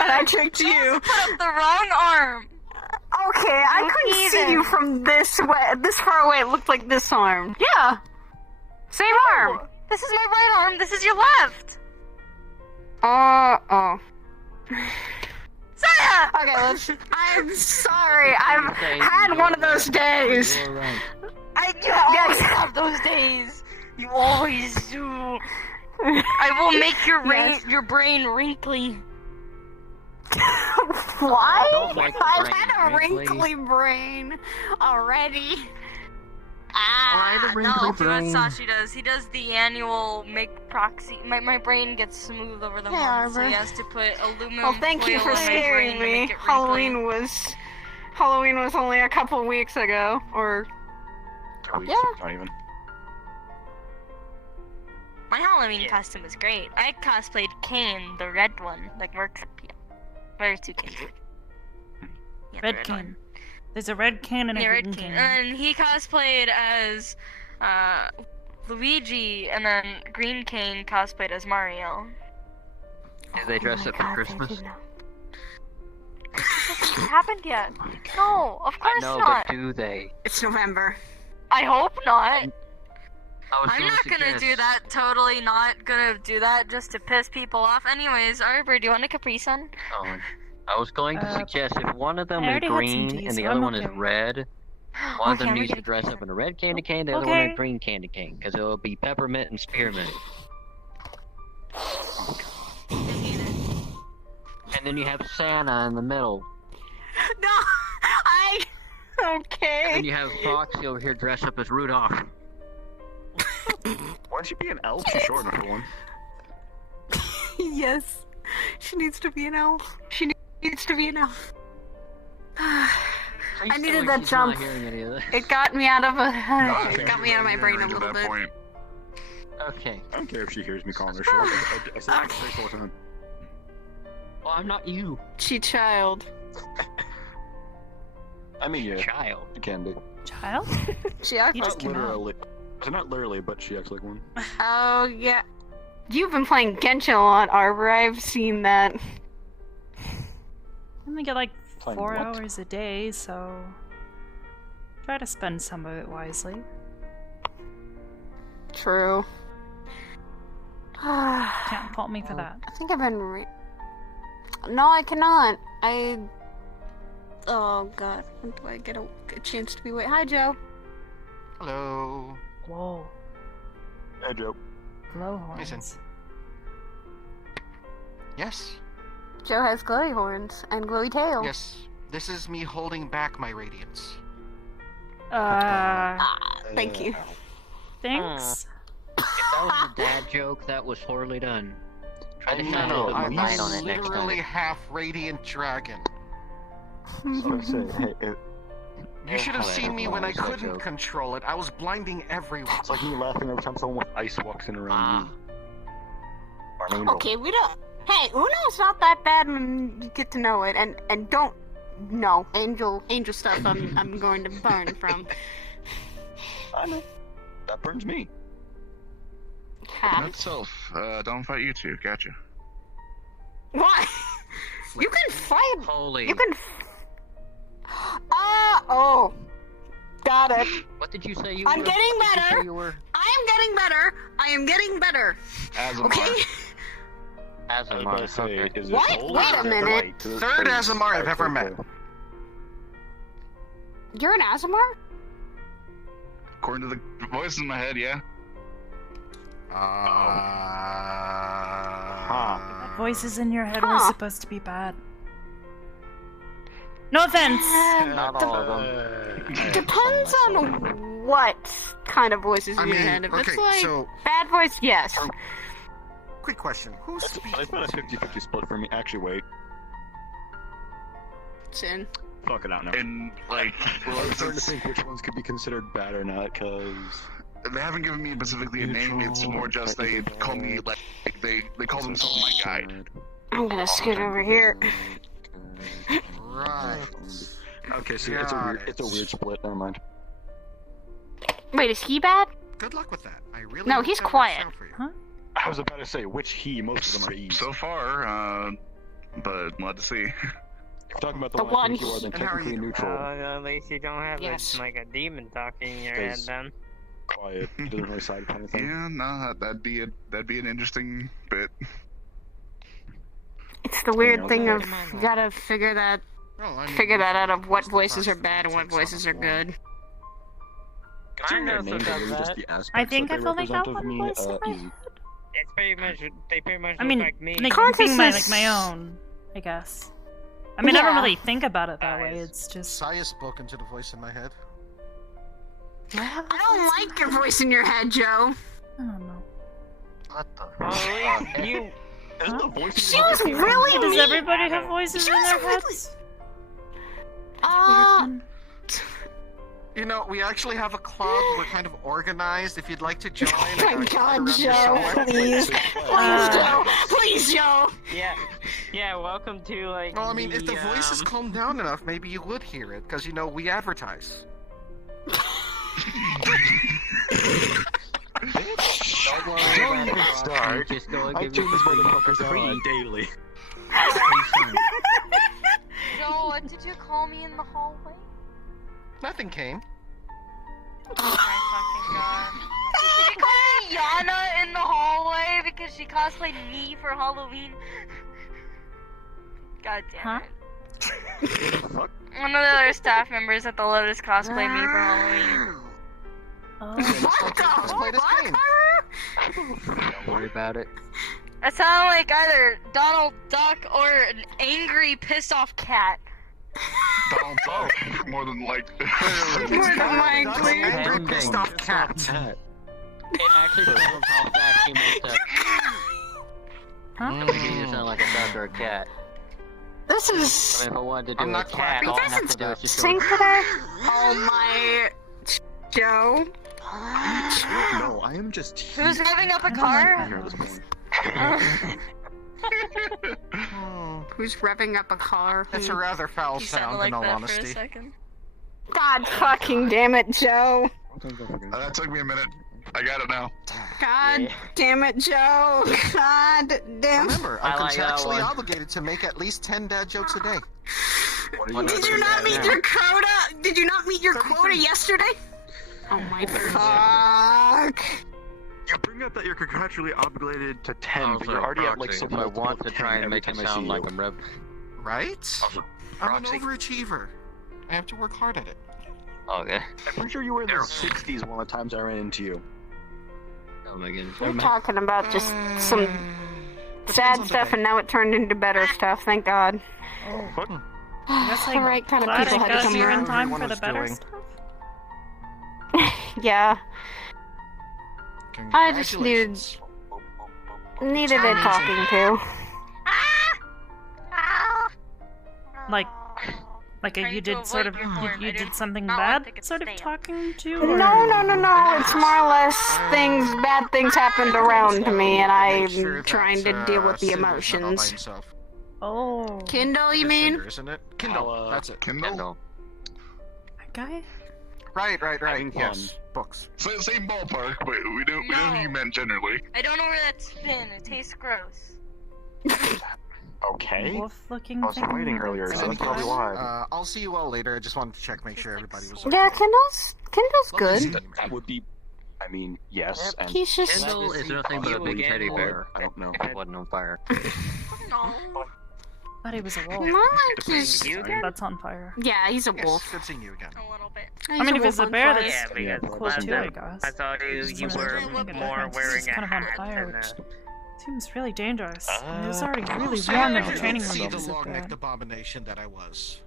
And I tricked you. Put up the wrong arm. Oh, Okay, I couldn't see you from this far away. It looked like this arm. Yeah. Same arm. This is my right arm. This is your left. Oh. Saya! Okay, I'm sorry. I've had one of those days. You're right. You always have those days. You always do. I will make your brain wrinkly. Why? Don't make the I've brain had a wrinkly brain already. No, do what Sashi does. He does the annual make proxy. My brain gets smooth over the month, so he has to put aluminum Well, thank you foil for in my scaring brain to me. make it wrinkly. Halloween was only a couple weeks ago, or 2 weeks, Yeah. not even. My Halloween costume is great. I cosplayed Kane, the red one, that works. Yeah. There's two Kanes. Yeah, the Red one. cane. There's a red cane and a Yeah, green red cane. cane. And he cosplayed as Luigi, and then Green Cane cosplayed as Mario. Do they dress up for Christmas? It hasn't happened yet. No, of I course know, not. but do they? it's November. I hope not. I'm I'm not gonna do that. Totally not gonna do that just to piss people off. Anyways, Arbor, do you want a Capri Sun? Oh, I was going to suggest if one of them I is already had some green tea, and the so other I'm one is okay. red, one of them Okay, needs we're to dress gonna up in a red candy cane, the other one Okay. in a green candy cane, because it'll be peppermint and spearmint. And then you have Santa in the middle. No, And Okay. then you have Foxy over here dressed up as Rudolph. Why don't you be an elf? She's short enough for one. Yes, she needs to be an elf. She needs to be an elf. I needed that jump. It got me out of it got me out of my brain a little bit. Point. Okay. I don't care if she hears me calling her short. I said it straight all the time. Well, I'm not you. She child. I mean, yeah, Child. she can be. Child? She acts He just Not came out. literally. So not literally, but she acts like one. Oh yeah. You've been playing Genshin a lot, Arbor. I've seen that. I only get like Playing 4 what? hours a day, so try to spend some of it wisely. True. I Can't fault me for that. think I've been No, I cannot. Oh god. When do I get a chance to be wait? Hi, Joe. Hello. Whoa. Hey, Joe. Glowhorns. Listen. Yes. Joe has glowy horns and glowy tail. Yes. This is me holding back my radiance. Thank you. Thanks. If that was a dad joke, that was poorly done. Try to Oh, shine a no, little more I'm light on it next literally time. half radiant dragon. So say, hey, You should have Oh, seen me when I that couldn't joke. control it. I was blinding everyone. it's like me laughing every time someone with ice walks in around you. Or an angel. Okay, we don't. Hey, Uno's not that bad when you get to know it, and don't. No, angel stuff. I'm going to burn from. I know. That burns me. Not self. Don't fight you two. Gotcha. What? You can fight. Holy. You can. Oh. Got it. What did you say you I'm were? getting What did you better. say you were? I am getting better. I am getting better. As a Okay. As I a was about to say, motherfucker. is it What? cold Wait or a is it minute. light? 'Cause it's Third pretty Azamar I've ever right met. there. You're an Azamar? According to the voices in my head, yeah. That voices in your head was Huh. supposed to be bad. No offense! Not all of them. Depends on what kind of voices in your head. If okay, it's like so bad voice, yes. quick question: Who's It's been a 50-50 split for me. Actually, wait. Sin. Fuck it out now. And like, Well, I'm starting to think which ones could be considered bad or not, because they haven't given me specifically a name. It's more just they call me like they call themselves my guide. I'm gonna scoot over here. right? Okay, so Got it's a weird split. Never mind. Wait, is he bad? Good luck with that. I really No, hope he's that works quiet. out for you. Huh? I was about to say which he. Most of them are E's. So far, but we'll have to see. If you're talking about The the one I think one. you are, then And how are technically you? neutral. At least you don't have Yes. like a demon talking in your head Because- then. Quiet. He doesn't really side with anything. Yeah, nah, that'd be an interesting bit. It's the weird Yeah, thing okay. of you gotta figure that Well, I mean, figure we that should out of what post the voices are parts bad that and what takes on voices the are form. good. Considering their also names are does really just that. the aspects I think that I've they only got represent of one me, voice in my easy. It's pretty much, they pretty much I look mean, like me. like being my own, I guess. I mean, I don't Yeah. really think about it that way. It's just Saya spoke into the voice in my head. do I have a I don't voice in like my your head? voice in your head, Joe. I don't know. What the Well, at least you. Isn't the voice She was really Does mean. everybody have voices She in was their really- heads? Uh, You know, we actually have a club. We're kind of organized. If you'd like to join, oh my I got a card god, around here Joe, somewhere. please. Please, Joe. Please, Joe. Yeah, welcome to like. Well, I mean, if the voices calm down enough, maybe you would hear it, because, you know, we advertise. Don't worry about it, Start. just go and I give tune you these the motherfuckers free. on daily. Joe, what did you call me in the hallway? Nothing came. Oh my fucking god. Did you call me Yana in the hallway because she cosplayed me for Halloween? God damn Huh? it. One of the other staff members at the Lotus cosplayed me for Halloween. Oh. What the Cosplay this game. Don't worry about it. I sound like either Donald Duck or an angry, pissed off cat. Donald Duck, more than like. More than likely. Angry, pissed off cat. It actually depends on how fast you make that. Huh? It would either sound like a duck or a cat. This I mean, is if I wanted to do I'm a not cat, clapping. all I You have guys to do is just go. sync today? Oh my, Joe. No, I am just. Who's revving up a I don't car? like Here at this point. Who's revving up a car? It's a rather foul You sounded sound, like in all that for a honesty. second. God fucking damn it, Joe. That took me a minute. I got it now. God Yeah. damn it, Joe. God damn. Remember, I I'm like that contractually one. obligated to make at least 10 dad jokes a day. Did you not meet your quota? Did you not meet your quota yesterday? Oh my fuck. You bring up that you're contractually obligated to 10, but Also, you're already at like proxy, so if I want to try and make it sound like I'm rev. Right? Also, I'm an proxy. overachiever. I have to work hard at it. Okay. I'm pretty sure you were in the 60s one of the times I ran into you. Oh my goodness. We're talking about just some sad stuff, and now it turned into better stuff. Thank God. What? I guess The right kind of glad people I had to got come here in around. time for Everyone the was better doing. stuff. Yeah, I just needed Congratulations. it talking to. Like Trying you to did sort of avoid your horn. you I did didn't- something not bad like they could sort of stand. talking to. No, Or... no. It's more or less bad things happened around me, and Make sure I'm trying to that, deal with the Cinder's not all by emotions. himself. Oh, Kindle, you It's mean? Cinder, isn't it? Kindle, that's it. Kindle? that guy. Right. Having fun. Yes, books. Same ballpark, but we know who you meant generally. I don't know where that's been. It tastes gross. Okay. Wolf-looking I was thing. waiting earlier, that's so In that's any probably case, why. I'll see you all later. I just wanted to check, make sure everybody was Yeah, okay. Kindle's Lovely good. That would be. I mean, yes, and. He's just Kindle is nothing but a big again, teddy or- bear. I don't know if it wasn't on fire. No. Thought he was a not wolf. like he's. You again? That's on fire. Yeah, he's a Yes, wolf. good seeing you again. A little bit. I mean, if it's a bear, that's Yeah, Yeah, because cool last too, I time guess. I thought you Just were doesn't make a more difference. wearing It's a kind of on hat fire, than which seems really dangerous. It was already Oh, really so warm I in the didn't training see room. the to sit long-necked there. abomination that I was.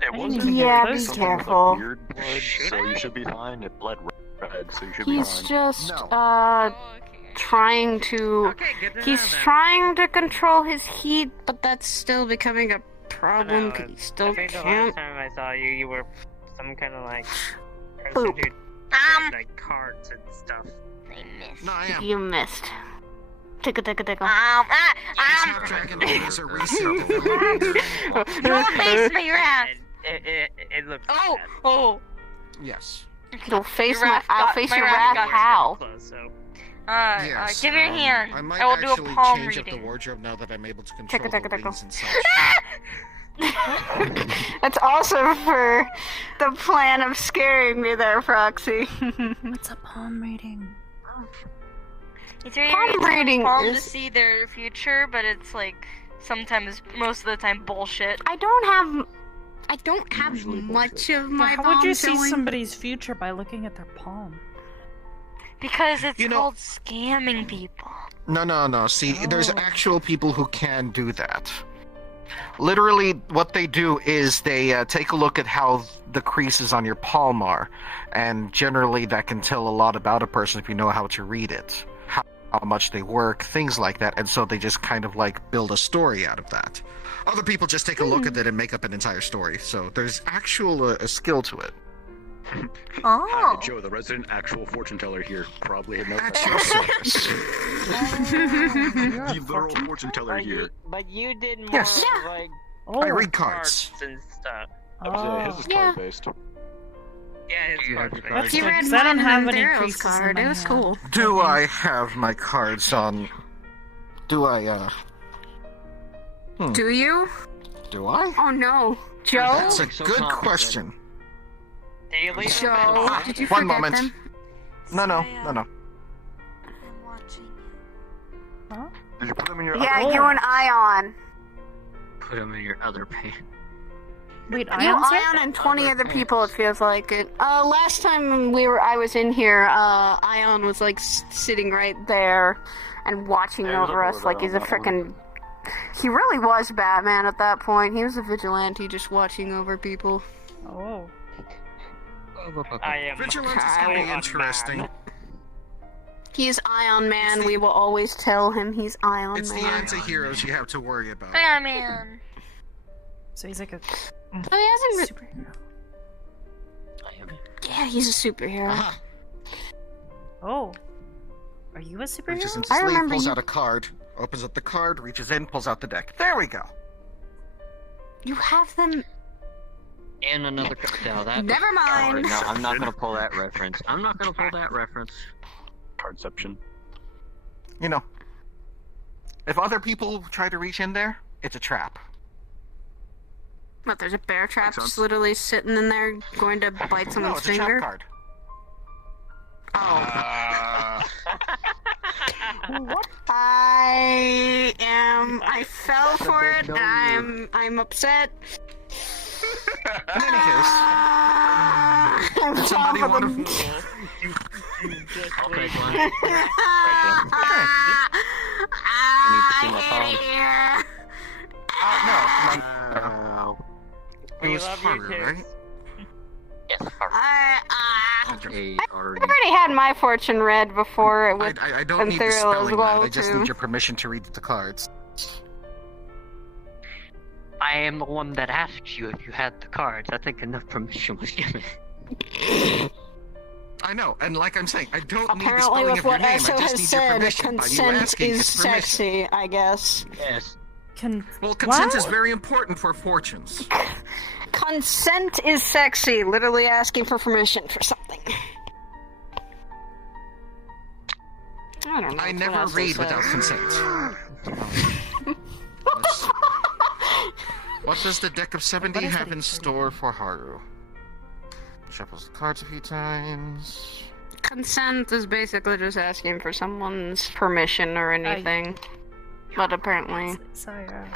It I didn't wasn't even get Yeah, close be to something him. careful. with weird blood, so you should be fine. It bled red, so you should be He's fine. just No. Oh, okay. trying to. Okay, good to know He's then. trying to control his heat, but that's still becoming a problem No, because he I still think the last can't. time I saw you, you were some kind of like Boop. person who like cards and stuff. I missed. No, I am. You missed. Tickle, tickle, tickle. Snapdragon is a research. Don't face me, Raph! It looks Oh! bad. Oh! Yes. You'll face Your my. wrath I'll got- face my your wrath wrath. got How? Close, so. Yes. Give me your hand. I might I will do a actually palm change up the reading. wardrobe now that I'm able to control Tickle, the tickle, wings and such. That's also for the plan of scaring me there, Proxy. What's a palm reading? It's very Palm reading palm is... to see their future, but it's like sometimes, most of the time, bullshit. I don't have much of my How would you see showing. somebody's future by looking at their palm? Because it's called scamming people. No. See, there's actual people who can do that. Literally, what they do is they take a look at how the creases on your palm are, and generally that can tell a lot about a person if you know how to read it, how much they work, things like that, and so they just kind of like build a story out of that. Other people just take a look at it and make up an entire story, so there's actual a skill to it. Oh. Hi, Joe, the resident actual fortune teller here. Probably had no At your service. The literal fortune teller here. But you did more Yes. like I read cards. and stuff. His is card based. Yeah, his cards. That's You good, read 'cause I don't mine have and any Daryl's creases in card. my It was hand. cool. Do I have my cards on? Do I, Do you? Do I? Oh no. Joe? That's a good question. Daily. Joe, did you One forget moment. them? No. I'm watching Huh? Did you put them in your Yeah, Oh. you and Ion. Put them in your other pants. Wait, You, Ion's here? Ion, and 20 other people, it feels like it. Last time I was in here, Ion was like sitting right there and watching Yeah, he was over up us over like there he's a on that one. frickin'... He really was Batman at that point. He was a vigilante just watching over people. Oh. I am. Vigilance is gonna be interesting. He is Ion Man. We will always tell him he's Ion It's the Man. anti-heroes you have to worry about. Yeah, man. So he's like a Oh, he hasn't... superhero. Yeah, he's a superhero. Aha. Oh. Are you a Reaches superhero? into I sleeve, remember pulls you- out a card, opens up the card, reaches in, pulls out the deck. There we go. You have them... And another. No, that. Never mind. No, I'm not gonna pull that reference. I'm not gonna pull that reference. Cardception. You know, if other people try to reach in there, it's a trap. What, there's a bear trap Makes sense. just literally sitting in there going to bite No, someone's it's a finger? trap card. I fell for it. I'm upset. In any case, I'm somebody top of want them. to... Okay, Glenn. Need to see my palm. No. It We was love you Haru, too. right? Yes. Okay. I've already had my fortune read before with I don't need the Ethereal as spelling well, that. I just too. need your permission to read the cards. I am the one that asked you if you had the cards. I think enough permission was given. I know, and like I'm saying, I don't need the Apparently, spelling with of your what name. Esso I just has need your said, permission. By you consent asking, is it's permission. sexy, I guess. Yes. Well, consent What? is very important for fortunes. Consent is sexy, literally asking for permission for something. I don't know. I what never else read says. without consent. What does the deck of 70 What is have it in exactly? store for Haru? Shuffles the cards a few times. Consent is basically just asking for someone's permission or anything. But apparently... Sire.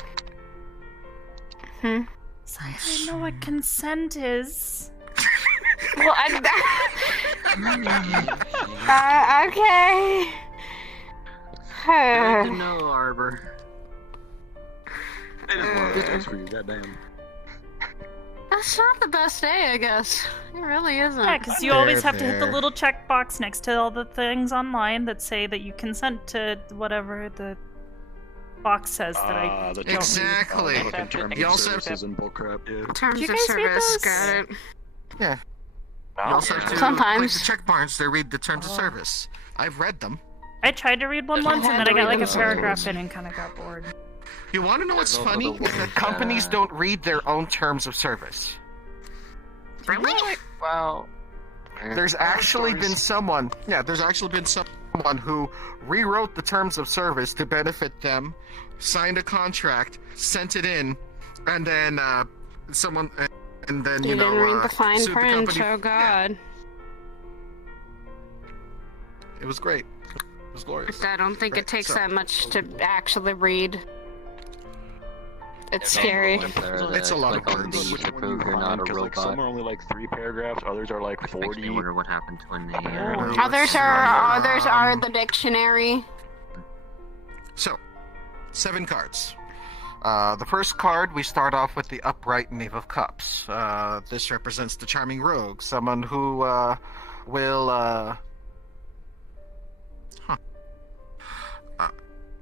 Hmm? Sire, I know what consent is. Well, okay. Good to know, Arbor. It is one of those days for you, goddamn. That's not the best day, I guess. It really isn't. Yeah, because you always There, have to hit the there. little checkbox next to all the things online that say that you consent to whatever the box says that I The don't Exactly. fucking terms You of also- services and bullcrap, yeah. Terms Did you of guys read service, those? got it. Yeah. You also have to Sometimes. click the check marks to read the terms of Oh. service. I've read them. I tried to read one I once and had then to I got read like a them paragraph sometimes. in and kind of got bored. You want to know what's There's also funny? the one Companies don't read their own terms of service. Really? Well, There's actually been someone, there's actually been someone who rewrote the terms of service to benefit them, signed a contract, sent it in, And then someone, and then You didn't read the fine sued the print. company. Oh God. It was great. It was glorious. I don't think it Great. takes So- that much to actually read. It's scary. It's a lot of words. Which one you find, 'cause, like, some are only like 3 paragraphs, others are like 40. Makes me wonder what happened to when they. Others are the dictionary. So, 7 cards. The first card, we start off with the upright Knave of Cups. This represents the charming rogue, someone who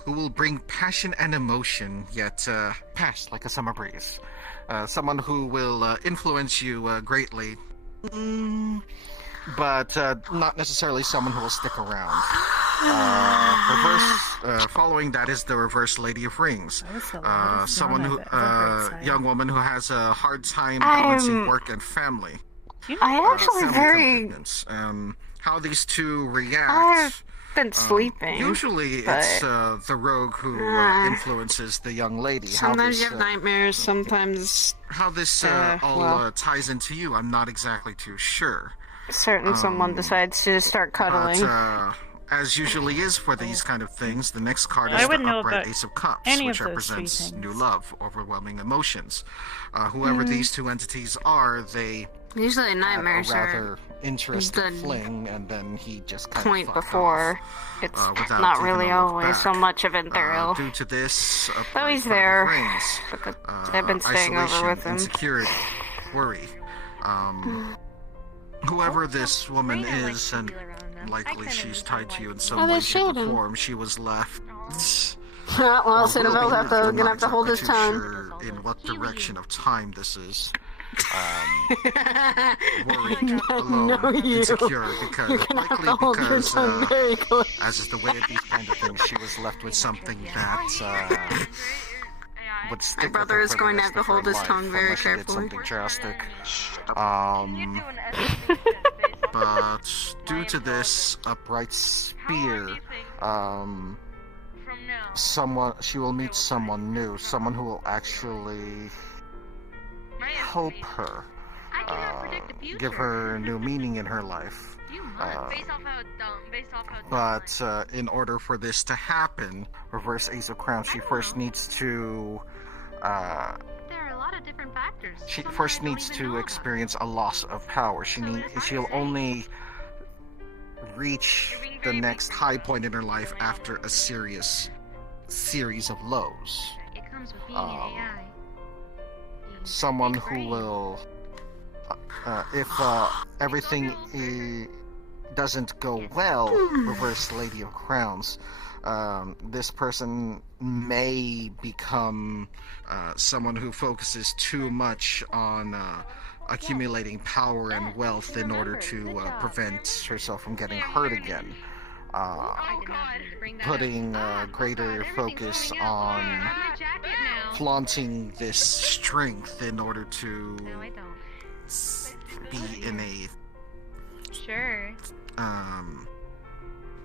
will bring passion and emotion, yet pass like a summer breeze. Someone who will influence you greatly, but not necessarily someone who will stick around. Following that is the reverse Lady of Rings. Someone who, young woman who has a hard time balancing work and family. I actually family very. commitments. How these two react. Been sleeping. Usually, but it's the rogue who influences the young lady. Sometimes you have nightmares. Sometimes how this ties into you, I'm not exactly too sure. someone decides to start cuddling. But, as usually is for these kind of things, the next card is I the wouldn't know upright about Ace of Cups, any which of those three represents things. new love, overwhelming emotions. Whoever these two entities are, they Usually had nightmares a are rather interesting the fling, and then he just kind point of fucked before. off, It's without not taking really a look always back. so much of it thrill. Due to this, Though he's Five of there, Rings, because I've been staying over isolation, with him. insecurity, worry. Whoever this woman is, and likely she's tied to you in some way, shape, or form, she was left. Well, Cinnamel's I'm gonna have to hold his exactly tongue. too sure in what direction of time this is. Worried, alone, insecure, because likely because as is the way of these kind of things, she was left with something that would stick. My brother with is her for going the to rest have to of her hold his life, tongue very unless she did carefully. something drastic. But due to this upright spear, she will meet someone new, someone who will actually help her, give her new meaning in her life. But in order for this to happen, reverse Ace of Crowns, she first needs to. There are a lot of different factors. She first needs to experience a loss of power. She'll only reach the next high point in her life after a serious series of lows. It comes with being an AI. Someone who will, if everything doesn't go well, reverse Lady of Crowns, this person may become someone who focuses too much on accumulating power and wealth in order to prevent herself from getting hurt again. Putting greater focus on flaunting this strength in order to be in a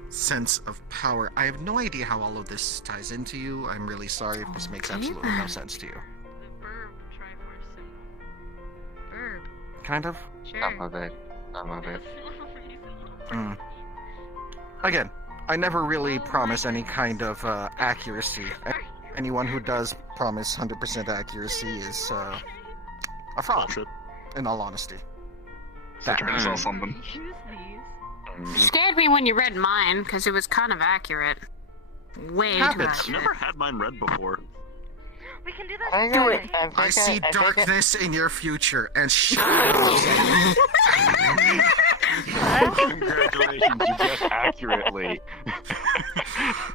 sense of power. I have no idea how all of this ties into you. I'm really sorry if this makes absolutely no sense to you. Kind of? Some of it. Some of it. Again, I never really promise any kind of accuracy. Anyone who does promise 100% accuracy is a fraud, in all honesty. Trying to sell something. Scared me when you read mine, because it was kind of accurate. Way too I've accurate. never had mine read before. We can do that. Do it. I see darkness in your future, and Congratulations, you guessed accurately.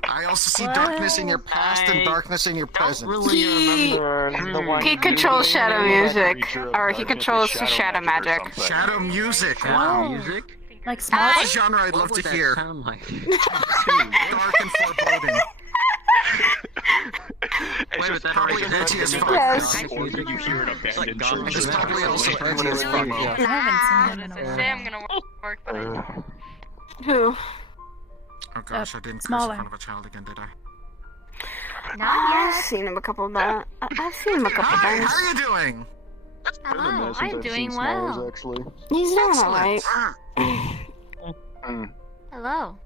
I also see darkness in your past and darkness in your present. He controls shadow music, or he controls shadow magic. Shadow music, wow. Music? Like small. That's a genre I'd love to hear. Sound like? Dark and foreboding. It's just probably edgy as fuck. Yes. Or do you hear an abandoned church? It's probably also edgy as fuck. I haven't seen them in a Say while. I'm gonna work, but Who? Oh gosh, I didn't curse in smaller. front of a child again, did I? I've seen him a couple of times. I've seen him a couple Hi, times. how are you doing? Hello, I'm doing well. He's doing alright. Hello.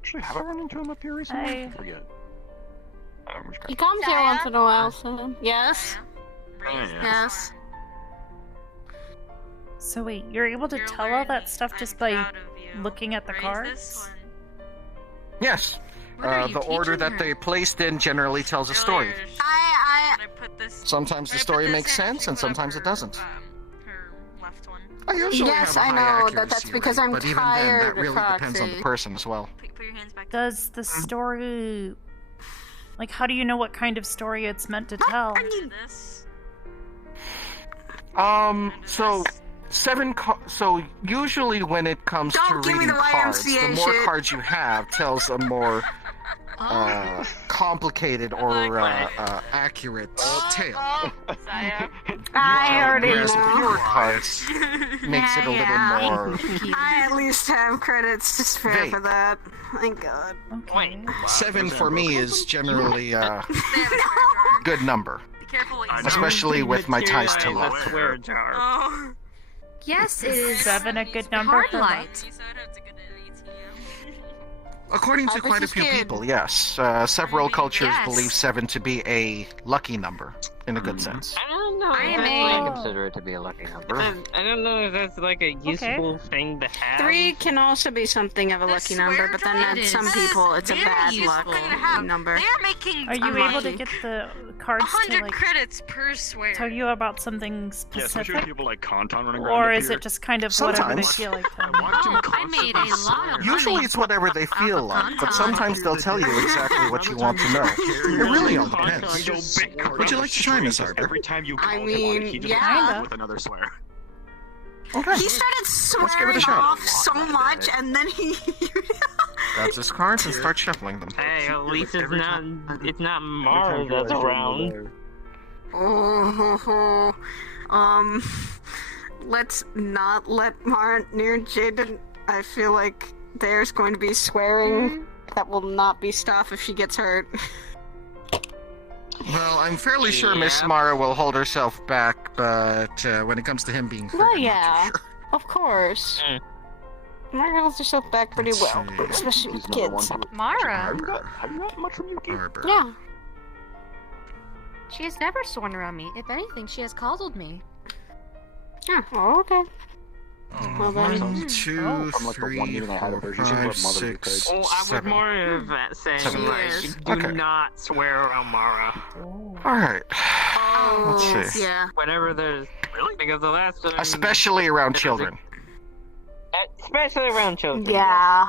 Actually, have I run into him up here recently? Hi. I forget. He comes here once in a while, so yes. Yes. So wait, you're able to tell all that stuff just by looking at the cards? Yes. The order that they placed in generally tells a story. Sometimes the story makes sense, and sometimes it doesn't. I usually Yes, have a I high know, accuracy that's because I'm but even tired, then, that really depends on the Foxy. person as well. Does the story... Like, how do you know what kind of story it's meant to tell? So... So usually when it comes to reading cards, the more cards you have tells a more complicated or accurate tale. I already Whereas know. fewer cards makes it a little more I at least have credits to spare vague. for that. Thank God. Okay. 7 for me is generally a good number, especially with my ties to luck. Swear jar. Yes, it is. 7 a good number Hard for light. luck? According to quite a few people, yes. Several cultures believe 7 to be a lucky number, in a good sense. I don't know. I consider it to be a lucky number. I don't know if that's like a useful thing to have. 3 can also be something of a lucky number, but then at some people it's a bad luck number. They're making Are you able to get the cards to 100 like credits per swear. tell you about something Yeah, especially specific? with people like Conton running around. Or up is here. it just kind of whatever they Sometimes. feel like? I made a lot of Usually money. it's whatever they feel like, but sometimes they'll tell you exactly what you want to know. It really all depends. Would you like to try, Miss Arbor? Every time you I call him on it, he mean, just yeah. comes with another swear. Okay. He started Let's give it a swearing shot. off so much, and then he. Grabs his cards and starts shuffling them. Hey, at least it's not Mara that's around. Oh, let's not let Mara near Jaden. I feel like there's going to be swearing that will not be stuff if she gets hurt. Well, I'm fairly sure Miss Mara will hold herself back, but when it comes to him being hurt, Well, I'm not yeah, too of course. Mara holds herself back pretty well, especially with kids. Mara. Have you got much from Yuki? sure. Arbor. Yeah. She has never sworn around me. If anything, she has coddled me. Oh, okay. Well, then. 1, 2, From like the 3, one meeting I had with 4, her, she said 5, what mother 6, Oh, I was 7. more of saying, 7. like, do Okay. not swear around Mara. Alright. Oh, Let's see. yeah. Whenever there's... Really? Because the last time... Especially around children. Especially around children. Yeah.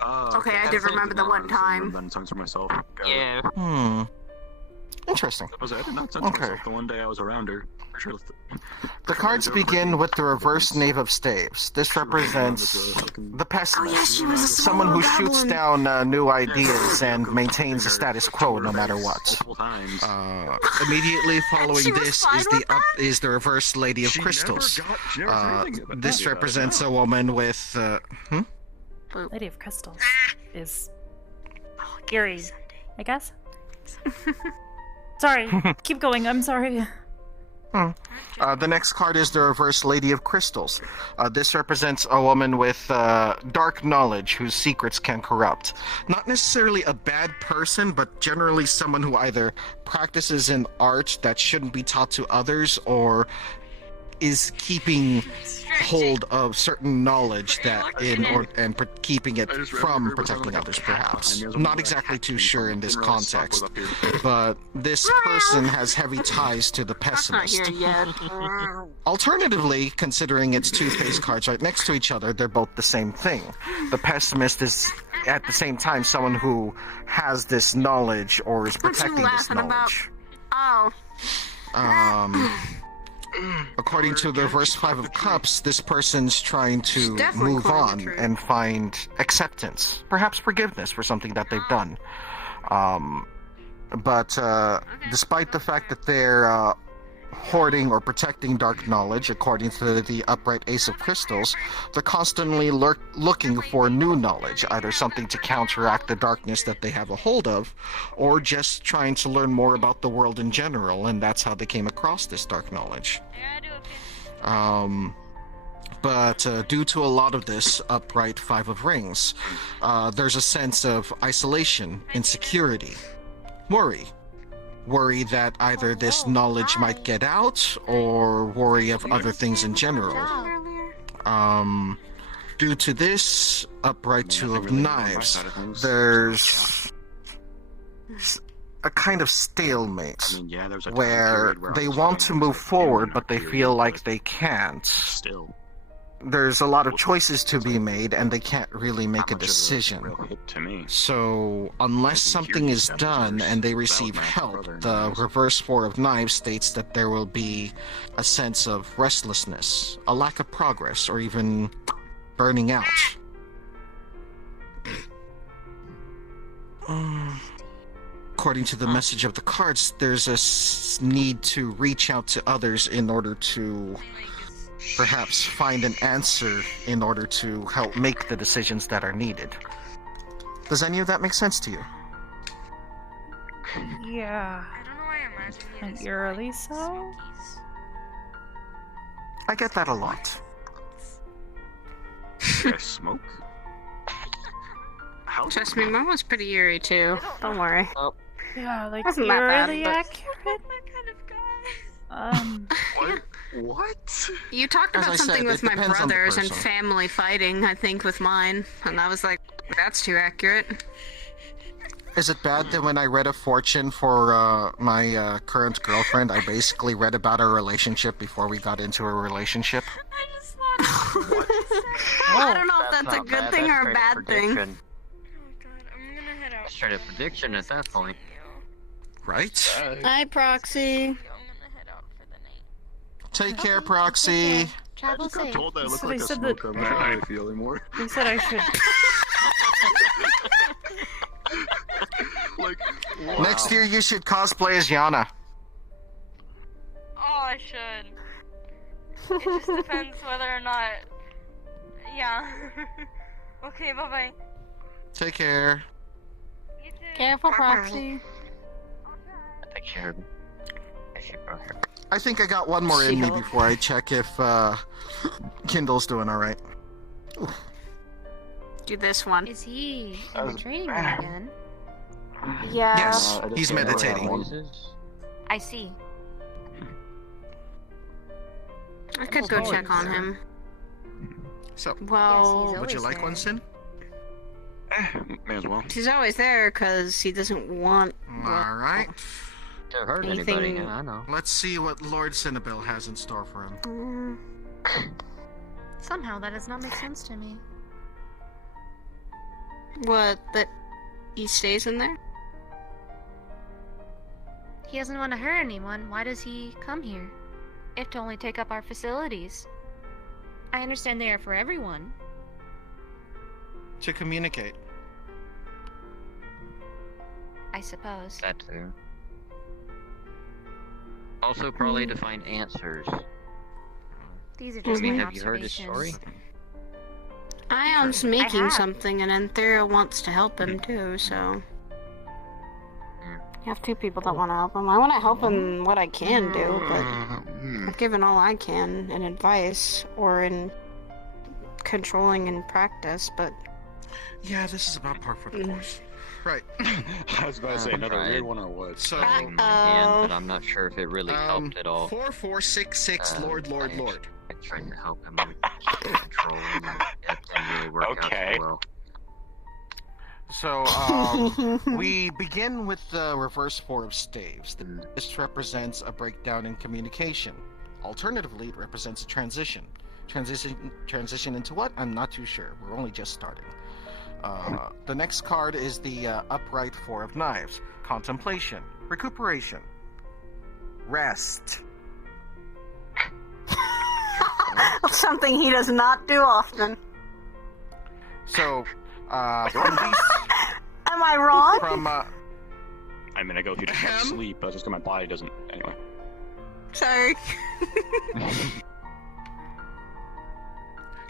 Oh, Okay, I did remember the one time. Then songs for myself. Yeah. Interesting. I did not sense Okay. myself the one day I was around her. The cards begin with the reverse knave of staves. This represents the pessimist, Oh, yeah, she was a someone who small shoots goblin. down new ideas and maintains the status quo no matter what. Immediately following she was this fine is with is the reverse Lady of Crystals. This represents a woman with Lady of Crystals is eerie, I guess. Sorry, keep going. I'm sorry. The next card is the reverse Lady of Crystals. This represents a woman with dark knowledge whose secrets can corrupt. Not necessarily a bad person, but generally someone who either practices an art that shouldn't be taught to others or is keeping hold of certain knowledge that keeping it from protecting others, perhaps. Not exactly too sure in this context, but this person has heavy ties to the Not pessimist. here yet. Alternatively, considering it's two face cards right next to each other, they're both the same thing. The pessimist is at the same time someone who has this knowledge or is What you protecting this laughing about? knowledge. Oh. According to the reverse Five of Cups, this person's trying to definitely move quoting on the truth. and find acceptance, perhaps forgiveness for something that they've done. But despite the fact that they're hoarding or protecting dark knowledge. According to the upright Ace of Crystals, they're constantly looking for new knowledge, either something to counteract the darkness that they have a hold of, or just trying to learn more about the world in general, and that's how they came across this dark knowledge. But due to a lot of this upright Five of Rings, there's a sense of isolation, insecurity, worry. Worry that either this knowledge might get out, or worry of other things in general. Due to this upright Two of Knives, there's a kind of stalemate where they want to move forward, but they feel like they can't. There's a lot of choices to be made, and they can't really make a decision. So, unless something is done and they receive help, the reverse Four of Knives states that there will be a sense of restlessness, a lack of progress, or even burning out. According to the message of the cards, there's a need to reach out to others in order to perhaps find an answer in order to help make the decisions that are needed. Does any of that make sense to you? Yeah. And eerily so? I get that a lot. Should I smoke? Trust me, mine was pretty eerie too. Don't worry. Oh. Yeah, like Wasn't that bad, eerily but- accurate. What? You talked As about I something said, with it my depends on the brothers and person. family fighting, I think, with mine. And I was like, that's too accurate. Is it bad that when I read a fortune for my current girlfriend, I basically read about our relationship before we got into a relationship? I don't know if that's a good thing or a bad thing. Straight up prediction at that point. Right? Hi, Proxy. Take care, Proxy. Travel safe. Told that I look So like they a said that- smoker. I'm not sure how I feel anymore. They said I should. Like, Next year you should cosplay as Yana. Oh, I should. It just depends whether or not. Yeah. Okay, bye bye. Take care. You too. Careful, Proxy. I think she heard me. I should go here. I think I got one more in me She-Hulk. before I check if Kindle's doing alright. Do this one. Is he in the training room again? Yeah. Yes, he's Yeah, meditating. noises. I see. I could go check on him. So, Well, Yes, would you always like there. one, Sin? may as well. he's always there because he doesn't want. Alright. Never heard Anything- anybody. Yeah, I know. Let's see what Lord Cinnabelle has in store for him. Somehow that does not make sense to me. What? That he stays in there? He doesn't want to hurt anyone. Why does he come here? If to only take up our facilities. I understand they are for everyone. To communicate. I suppose. That too. Also, probably to find answers. These are I just mean, my have you heard his story? observations. Ion's making have. something, and Anthera wants to help him too, so. You have two people that want to help him. I want to help him what I can do, but I've given all I can in advice or in controlling and practice, but. Yeah, this is about par for the course. Right. I was about to say another Tried. weird one or what? So, In my hand, but I'm not sure if it really helped at all. 4466 Lord. I tried to help him with controlling, and it didn't really work out Okay. so well. So, we begin with the reverse Four of Staves. This represents a breakdown in communication. Alternatively, it represents a transition. Transition into what? I'm not too sure. We're only just starting. The next card is the upright Four of Knives. Contemplation. Recuperation. Rest. Something he does not do often. So, from these... Am I wrong? From, I mean, I go through sleep, but just 'cause my body doesn't. Anyway. Sorry.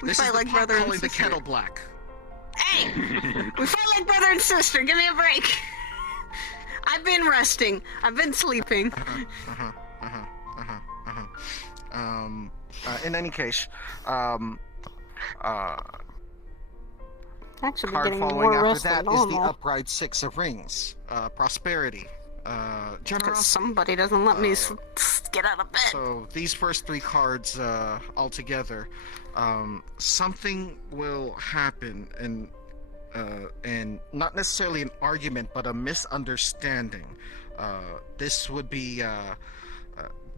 We This fight is the like pot brother and calling the sister. kettle black. Hey! We fight like brother and sister. Give me a break. I've been resting. I've been sleeping. In any case, Actually, card getting following more after rest that than is the normal. upright Six of Rings. Prosperity. Because Generosity. somebody doesn't let me get out of bed. So these first three cards altogether, something will happen, and not necessarily an argument, but a misunderstanding. This would be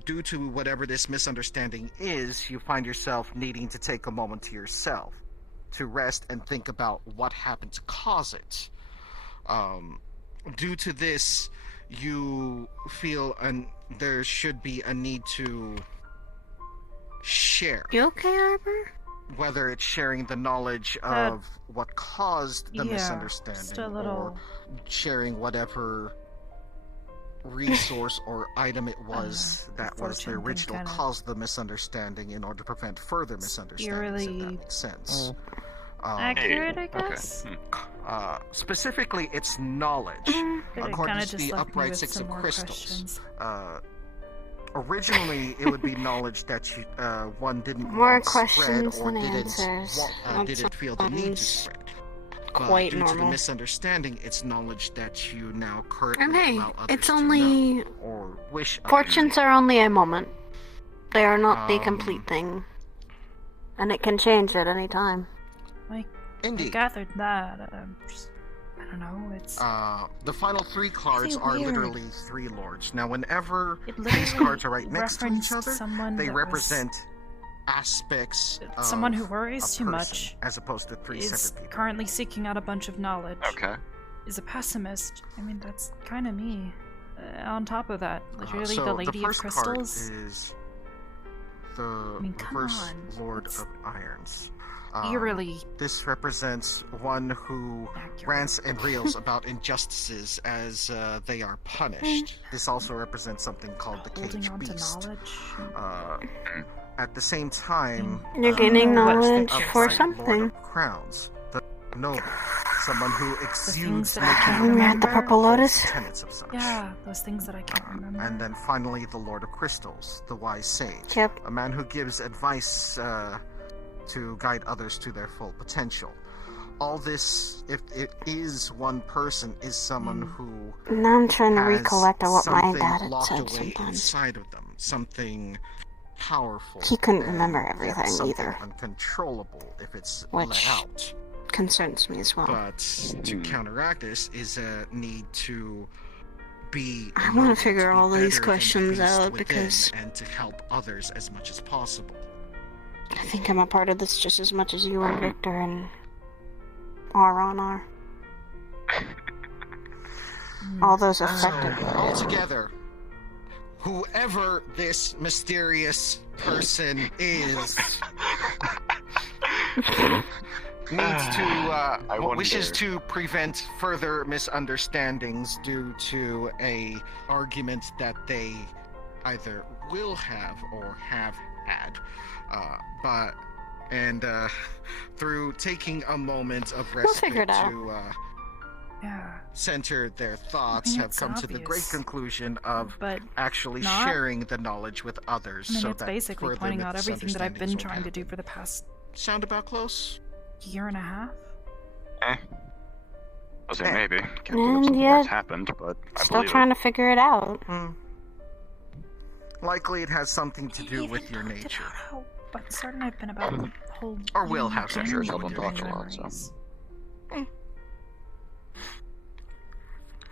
due to whatever this misunderstanding is. You find yourself needing to take a moment to yourself to rest and think about what happened to cause it. Due to this, you feel there should be a need to share. You okay, Arbor? Whether it's sharing the knowledge of what caused the yeah, misunderstanding, just a little... or sharing whatever resource or item it was that was the original cause of the misunderstanding, in order to prevent further misunderstandings, if that makes sense. Accurate, I guess? Specifically, it's knowledge. According to the upright Six of Crystals. Originally, it would be knowledge that you, one didn't More want spread questions or than answers. didn't feel the need to spread. But Quite due to the normal. misunderstanding, it's knowledge that you now currently And hey, allow others it's to only... know or wish others Fortunes to know. are only a moment. They are not the complete thing. And it can change at any time. Like, Indeed. I gathered that. I don't know, it's... The final three cards are weird. literally three lords. Now, whenever It these literally cards are right next to each referenced other, someone they that represent aspects of someone who worries a too person, much, as opposed to three is separate people. currently seeking out a bunch of knowledge, Okay. is a pessimist. I mean, that's kind of me. On top of that, literally So the Lady of first Crystals. card is the I mean, come reverse on, Lord it's of Irons. eerily This represents one who rants and reels about injustices as they are punished. This also represents something called the holding Cage on to Beast. knowledge. At the same time, You're gaining the knowledge upright for Lord something. of Crowns, the noble, someone who exudes that I can't making We're at the remember. Purple Lotus. tenets of such. Yeah, those things that I can't remember. And then finally, the Lord of Crystals, the wise sage. Yep. A man who gives advice to guide others to their full potential. All this, if it is one person, is someone who Now I'm trying to has recollect what my something dad had locked said away sometimes. inside of them, something powerful. He couldn't and remember yet everything something either. uncontrollable if it's Which let out. concerns me as well. But to counteract this is a need to be. I noble, want to figure be all better these than the questions beast out within, because and to help others as much as possible. I think I'm a part of this just as much as you and Victor and Aron are. All those affected. Altogether, whoever this mysterious person is needs to wishes to prevent further misunderstandings due to a argument that they either will have or have had, through taking a moment of respite figure it out. to Yeah. center their thoughts, I mean, have it's come to the great obvious, conclusion of but actually not. sharing the knowledge with others. I mean, so it's that basically further pointing out everything that I've been misunderstandings trying to won't do for the past happen. Sound about close? year and a half. I'll say maybe. Can't believe And something yet, that's happened, but I still believe trying to figure it out. Likely it has something to do with your nature. How uncertain I've been about the whole. Or will being have something journey to do with with your your nature. memories.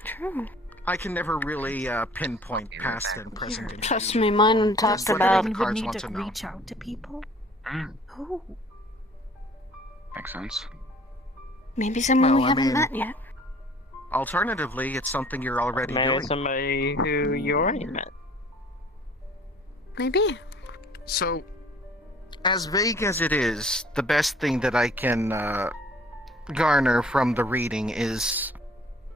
True. I can never really pinpoint past and present. and Trust future. me, mine That's talked what about. the You would cards need want to to know. reach out to people. Mm, Who? makes sense. Maybe someone we Well, I haven't mean, met yet. Alternatively, it's something you're already Maybe doing. somebody who you already met. Maybe. So, as vague as it is, the best thing that I can garner from the reading is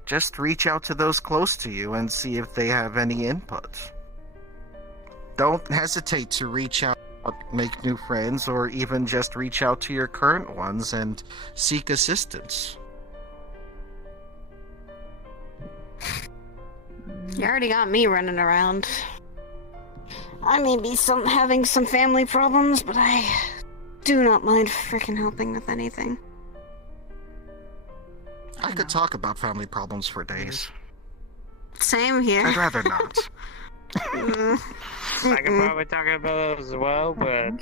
just reach out to those close to you and see if they have any input. don't hesitate to reach out, make new friends, or even just reach out to your current ones and seek assistance. You already got me running around. I may be having some family problems, but I do not mind freaking helping with anything. I could talk about family problems for days. Same here. I'd rather not. I could probably talk about it as well, but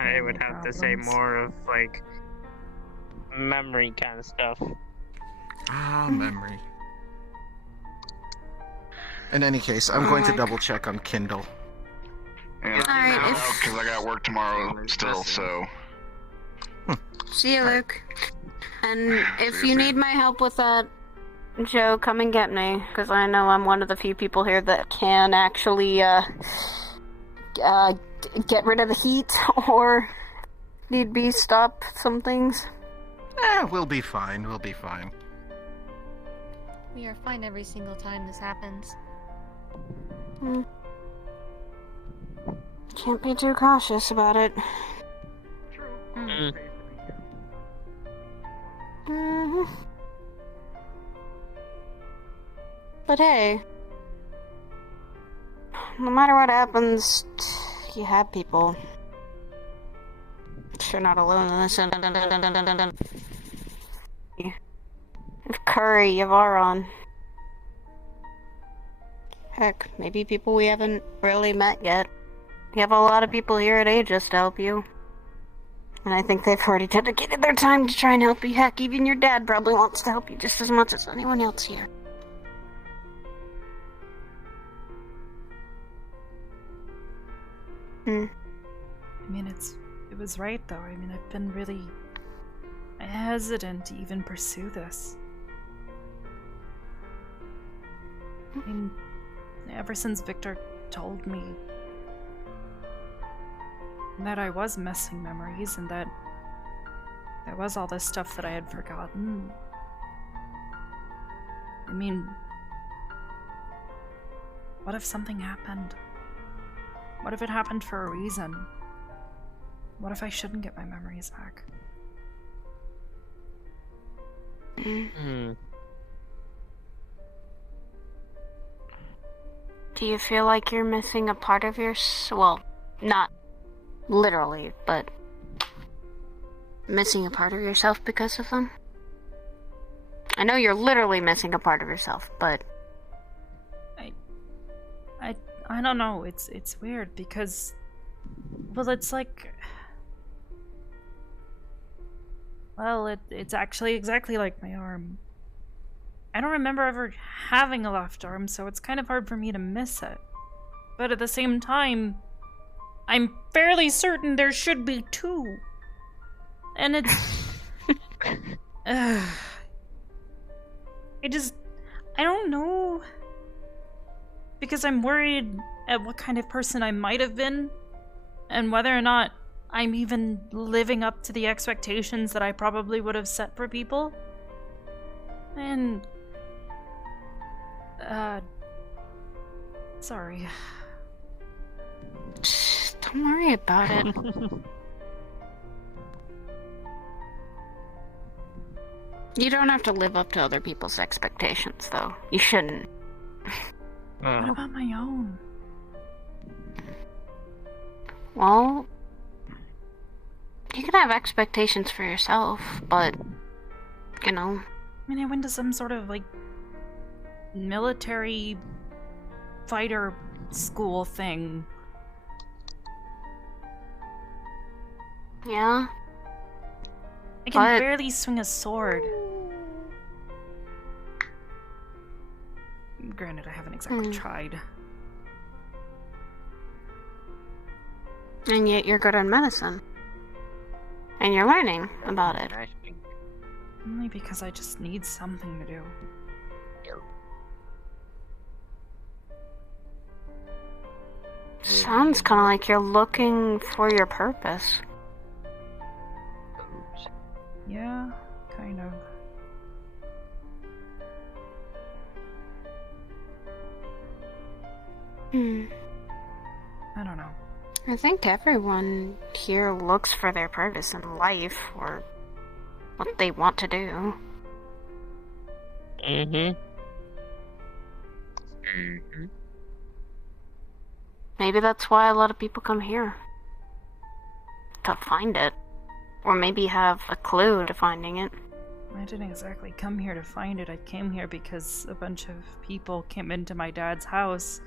I would have to say more of like memory kind of stuff. Memory. In any case, I'm going to double check on Kindle. Yeah, Alright, because I got work tomorrow still, so. See you, Luke. And if you need my help with that, Joe, come and get me, because I know I'm one of the few people here that can actually get rid of the heat, or need be stop some things. We'll be fine. We'll be fine. We are fine every single time this happens. Can't be too cautious about it. But hey, no matter what happens, you have people. You're not alone in this. You've Curry, you've Aron. Heck, maybe people we haven't really met yet. You have a lot of people here at Aegis to help you. And I think they've already dedicated their time to try and help you. Heck, even your dad probably wants to help you just as much as anyone else here. I mean, it was right, though. I mean, I've been really hesitant to even pursue this. I mean, ever since Victor told me that I was missing memories and that there was all this stuff that I had forgotten. I mean, what if something happened? What if it happened for a reason? What if I shouldn't get my memories back? Do you feel like you're missing a part of well, not literally, but missing a part of yourself because of them? I know you're literally missing a part of yourself, but I don't know. It's weird because, well, it's like, well, it's actually exactly like my arm. I don't remember ever having a left arm, so it's kind of hard for me to miss it. But at the same time, I'm fairly certain there should be two. And it's... I don't know. Because I'm worried at what kind of person I might have been, and whether or not I'm even living up to the expectations that I probably would have set for people. And... sorry. Don't worry about it. You don't have to live up to other people's expectations, though. You shouldn't. What about my own? Well, you can have expectations for yourself, but, you know... I mean, I went to some sort of, like, military fighter school thing. Yeah? I can barely swing a sword. Granted, I haven't exactly tried. And yet you're good at medicine. And you're learning about it. Only because I just need something to do. Sounds kind of like you're looking for your purpose. Yeah, kind of. I I don't I think everyone here looks for their purpose in life, or what they want to do. Maybe that's why a lot of people come here. To find it. Or maybe have a clue to finding it. I didn't exactly come here to find it. I came here because a bunch of people came into my dad's house,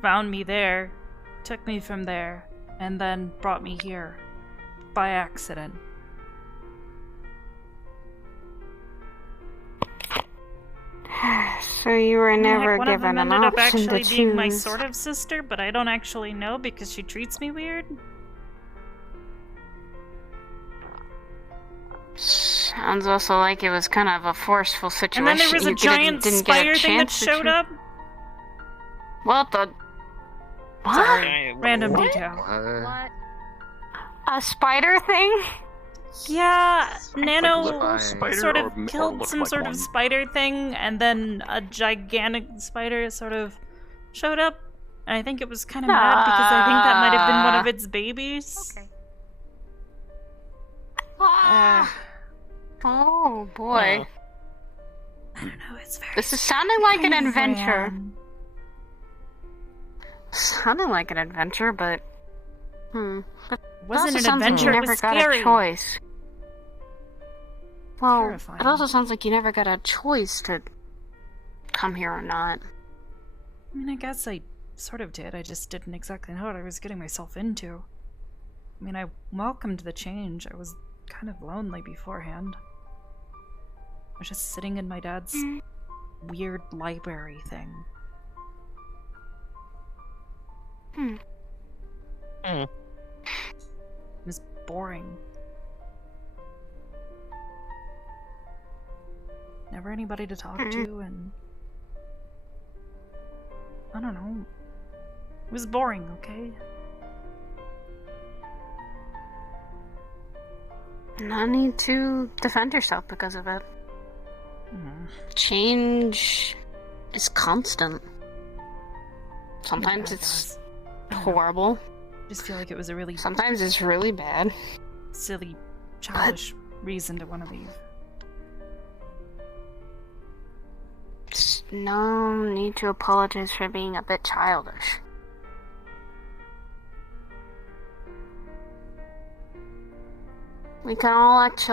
found me there, took me from there, and then brought me here. By accident. So you were never One of given them an ended up option to actually choose. being my sort of sister, but I don't actually know because she treats me weird. Sounds also like it was kind of a forceful situation. And then there was a giant spider thing that showed up. What the? What? Sorry, random detail. What? A spider thing? Yeah, Nano spider sort of or killed looked some like sort one? of spider thing, and then a gigantic spider sort of showed up. And I think it was kind of mad because I think that might have been one of its babies. Okay. Oh boy. I don't know, it's very... This is sounding like an kind of adventure. random. Sounding like an adventure, but But It wasn't also an sounds like adventure, you it never was got scary. a choice. Well, Terrifying. it also sounds like you never got a choice to come here or not. I mean, I guess I sort of did. I just didn't exactly know what I was getting myself into. I mean, I welcomed the change. I was kind of lonely beforehand. I was just sitting in my dad's weird library thing. It was boring. Never anybody to talk to, and I don't know. It was boring, okay? No need to defend yourself because of it. Change is constant. Sometimes it's horrible. I just feel like it was a really Sometimes it's really bad. silly, childish reason to want to leave. Just no need to apologize for being a bit childish. We can all act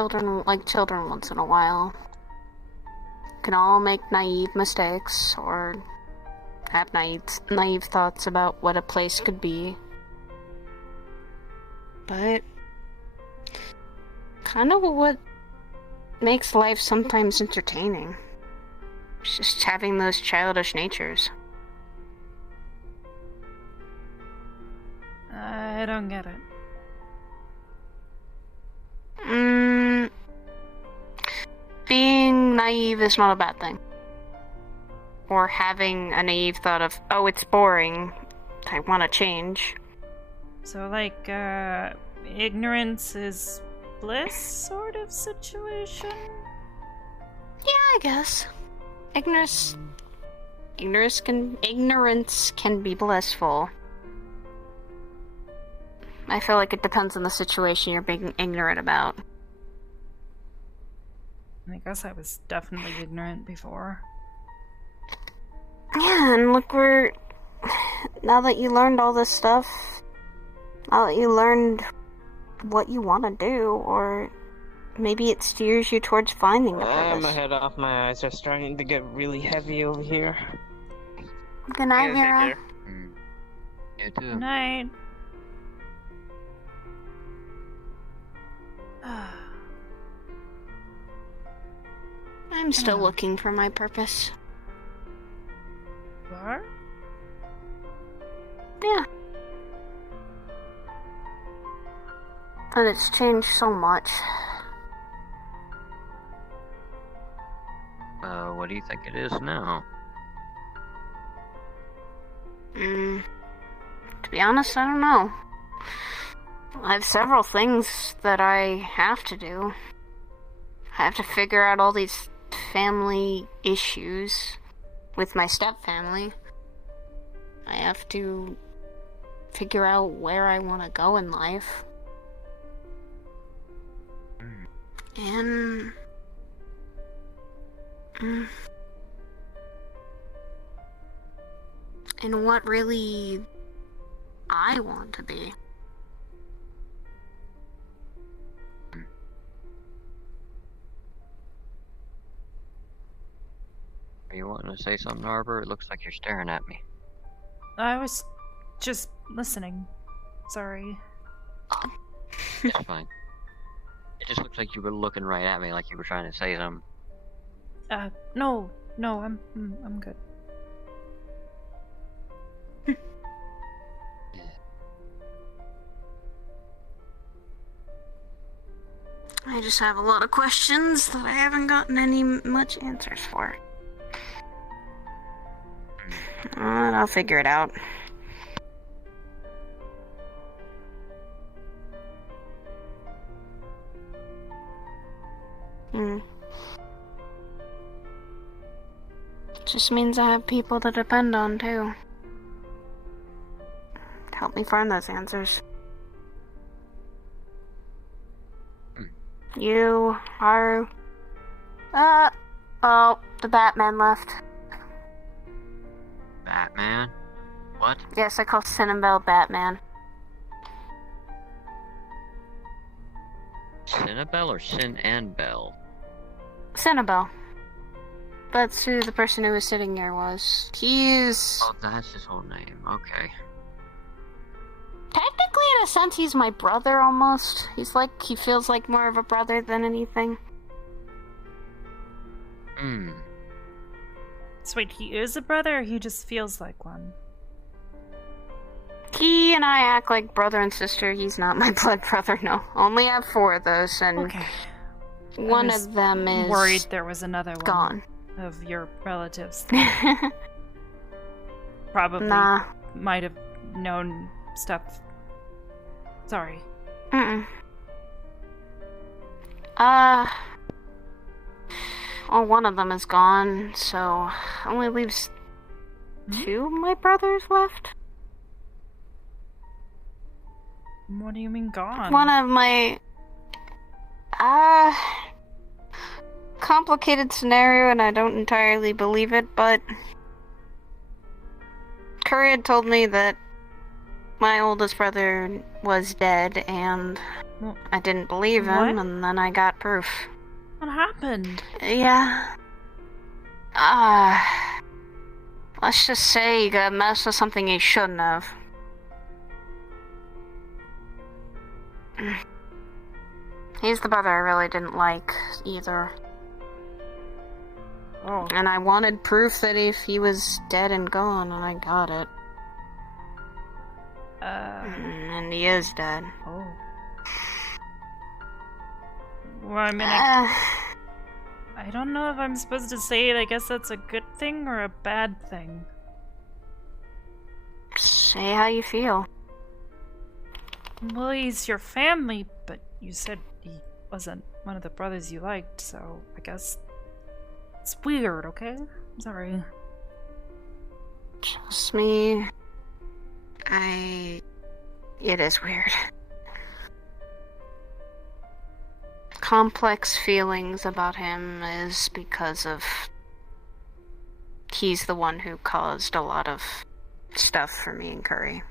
like children once in a while. Can all make naive mistakes or have naive thoughts about what a place could be. But kind of what makes life sometimes entertaining. It's just having those childish natures. I don't get it. Being naive is not a bad thing. Or having a naive thought of, oh, it's boring, I want to change. So, like, ignorance is bliss sort of situation? Yeah, I guess. Ignorance can be blissful. I feel like it depends on the situation you're being ignorant about. I guess I was definitely ignorant before. Yeah, and look where... Now that you learned all this stuff, now that you learned what you want to do, or maybe it steers you towards finding the purpose. My head off, my eyes are starting to get really heavy over here. Good night, Mira. You too. Good night. I'm still looking for my purpose. You are? Yeah. And it's changed so much. What do you think it is now? To be honest, I don't know. I have several things that I have to do. I have to figure out all these family issues with my stepfamily. I have to figure out where I want to go in life. And and what really I want to be. Are you wanting to say something, Arbor? It looks like you're staring at me. I was just listening. Sorry. It's fine. It just looks like you were looking right at me, like you were trying to say something. No, I'm good. I just have a lot of questions that I haven't gotten any much answers for. I'll figure it out. Just means I have people to depend on, too. To help me find those answers. You are... oh, the Batman left. Batman? What? Yes, I call Cinnabelle Batman. Cinnabelle or Sin and Bell? Cinnabelle. That's who the person who was sitting here was. He's... Oh, that's his whole name. Okay. Technically, in a sense, he's my brother, almost. He feels like more of a brother than anything. So wait, he is a brother, or he just feels like one? He and I act like brother and sister. He's not my blood brother, no. Only have 4 of those, and okay. One of them is worried there was another one gone. Of your relatives. Probably might have known stuff. Sorry. Well, one of them is gone, so only leaves 2 of my brothers left. What do you mean gone? One of my... complicated scenario, and I don't entirely believe it, but... Curry had told me that my oldest brother was dead, and I didn't believe him, and then I got proof. What happened? Yeah. Let's just say he got messed with something he shouldn't have. He's the brother I really didn't like, either. Oh. And I wanted proof that if he was dead and gone, and I got it. And he is dead. Oh. Well, I mean, I don't know if I'm supposed to say it. I guess that's a good thing or a bad thing. Say how you feel. Well, he's your family, but you said he wasn't one of the brothers you liked, so I guess it's weird, okay? I'm sorry. Trust me. It is weird. Complex feelings about him is because of... He's the one who caused a lot of stuff for me and Curry.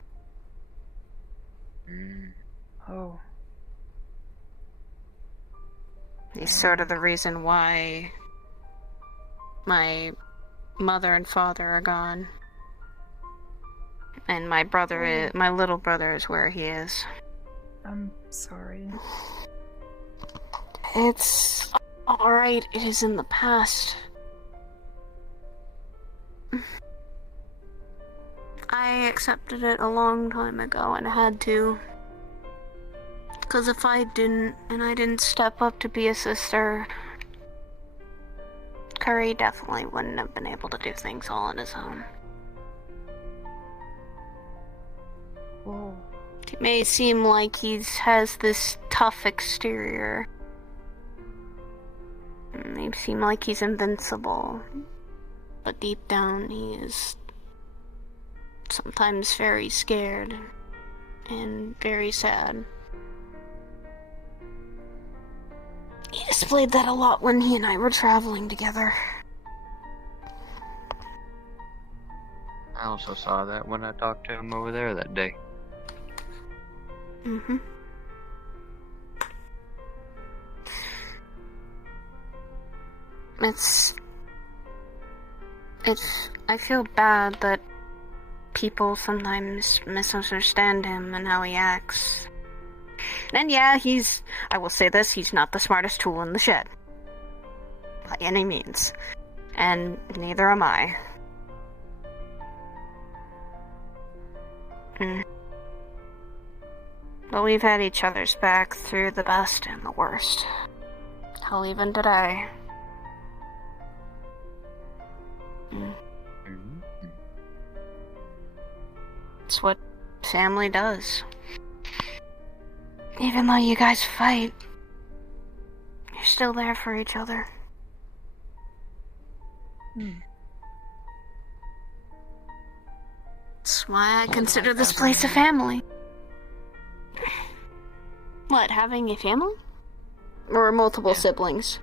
Oh. He's sort of the reason why my mother and father are gone. And my little brother is where he is. I'm sorry. It's alright, it is in the past. I accepted it a long time ago and had to. Because if I didn't, and I didn't step up to be a sister, Curry definitely wouldn't have been able to do things all on his own. Whoa. It may seem like he has this tough exterior. It may seem like he's invincible. But deep down, he is sometimes very scared. and very sad. He displayed that a lot when he and I were traveling together. I also saw that when I talked to him over there that day. Mm-hmm. I feel bad that people sometimes misunderstand him and how he acts. And yeah, I will say this, he's not the smartest tool in the shed. By any means. And neither am I. But we've had each other's back through the best and the worst. Hell, even today. It's what family does. Even though you guys fight, you're still there for each other. That's why I consider this place a family. What, having a family? Or multiple siblings?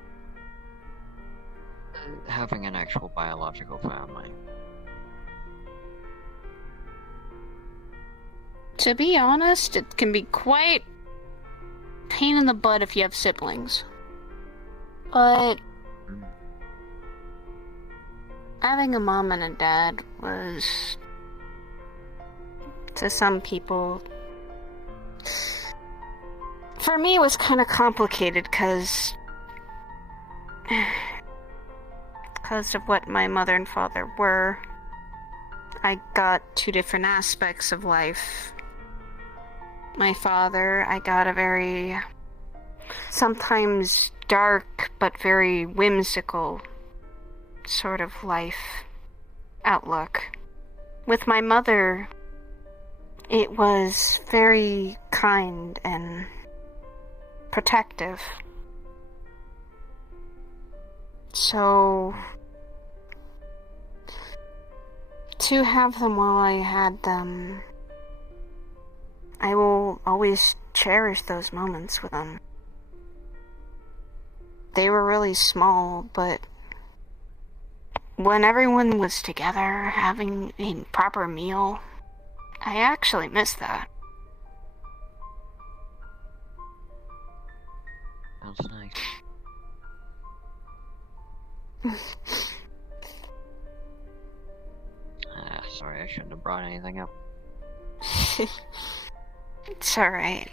Having an actual biological family. To be honest, it can be quite pain in the butt if you have siblings. But having a mom and a dad was, to some people, for me it was kind of complicated because of what my mother and father were. I got two different aspects of life. My father, I got a very, sometimes dark, but very whimsical sort of life outlook. With my mother, it was very kind and protective. So, to have them while I had them, I will always cherish those moments with them. They were really small, but when everyone was together having a proper meal, I actually miss that. Sounds nice. Sorry, I shouldn't have brought anything up. It's alright.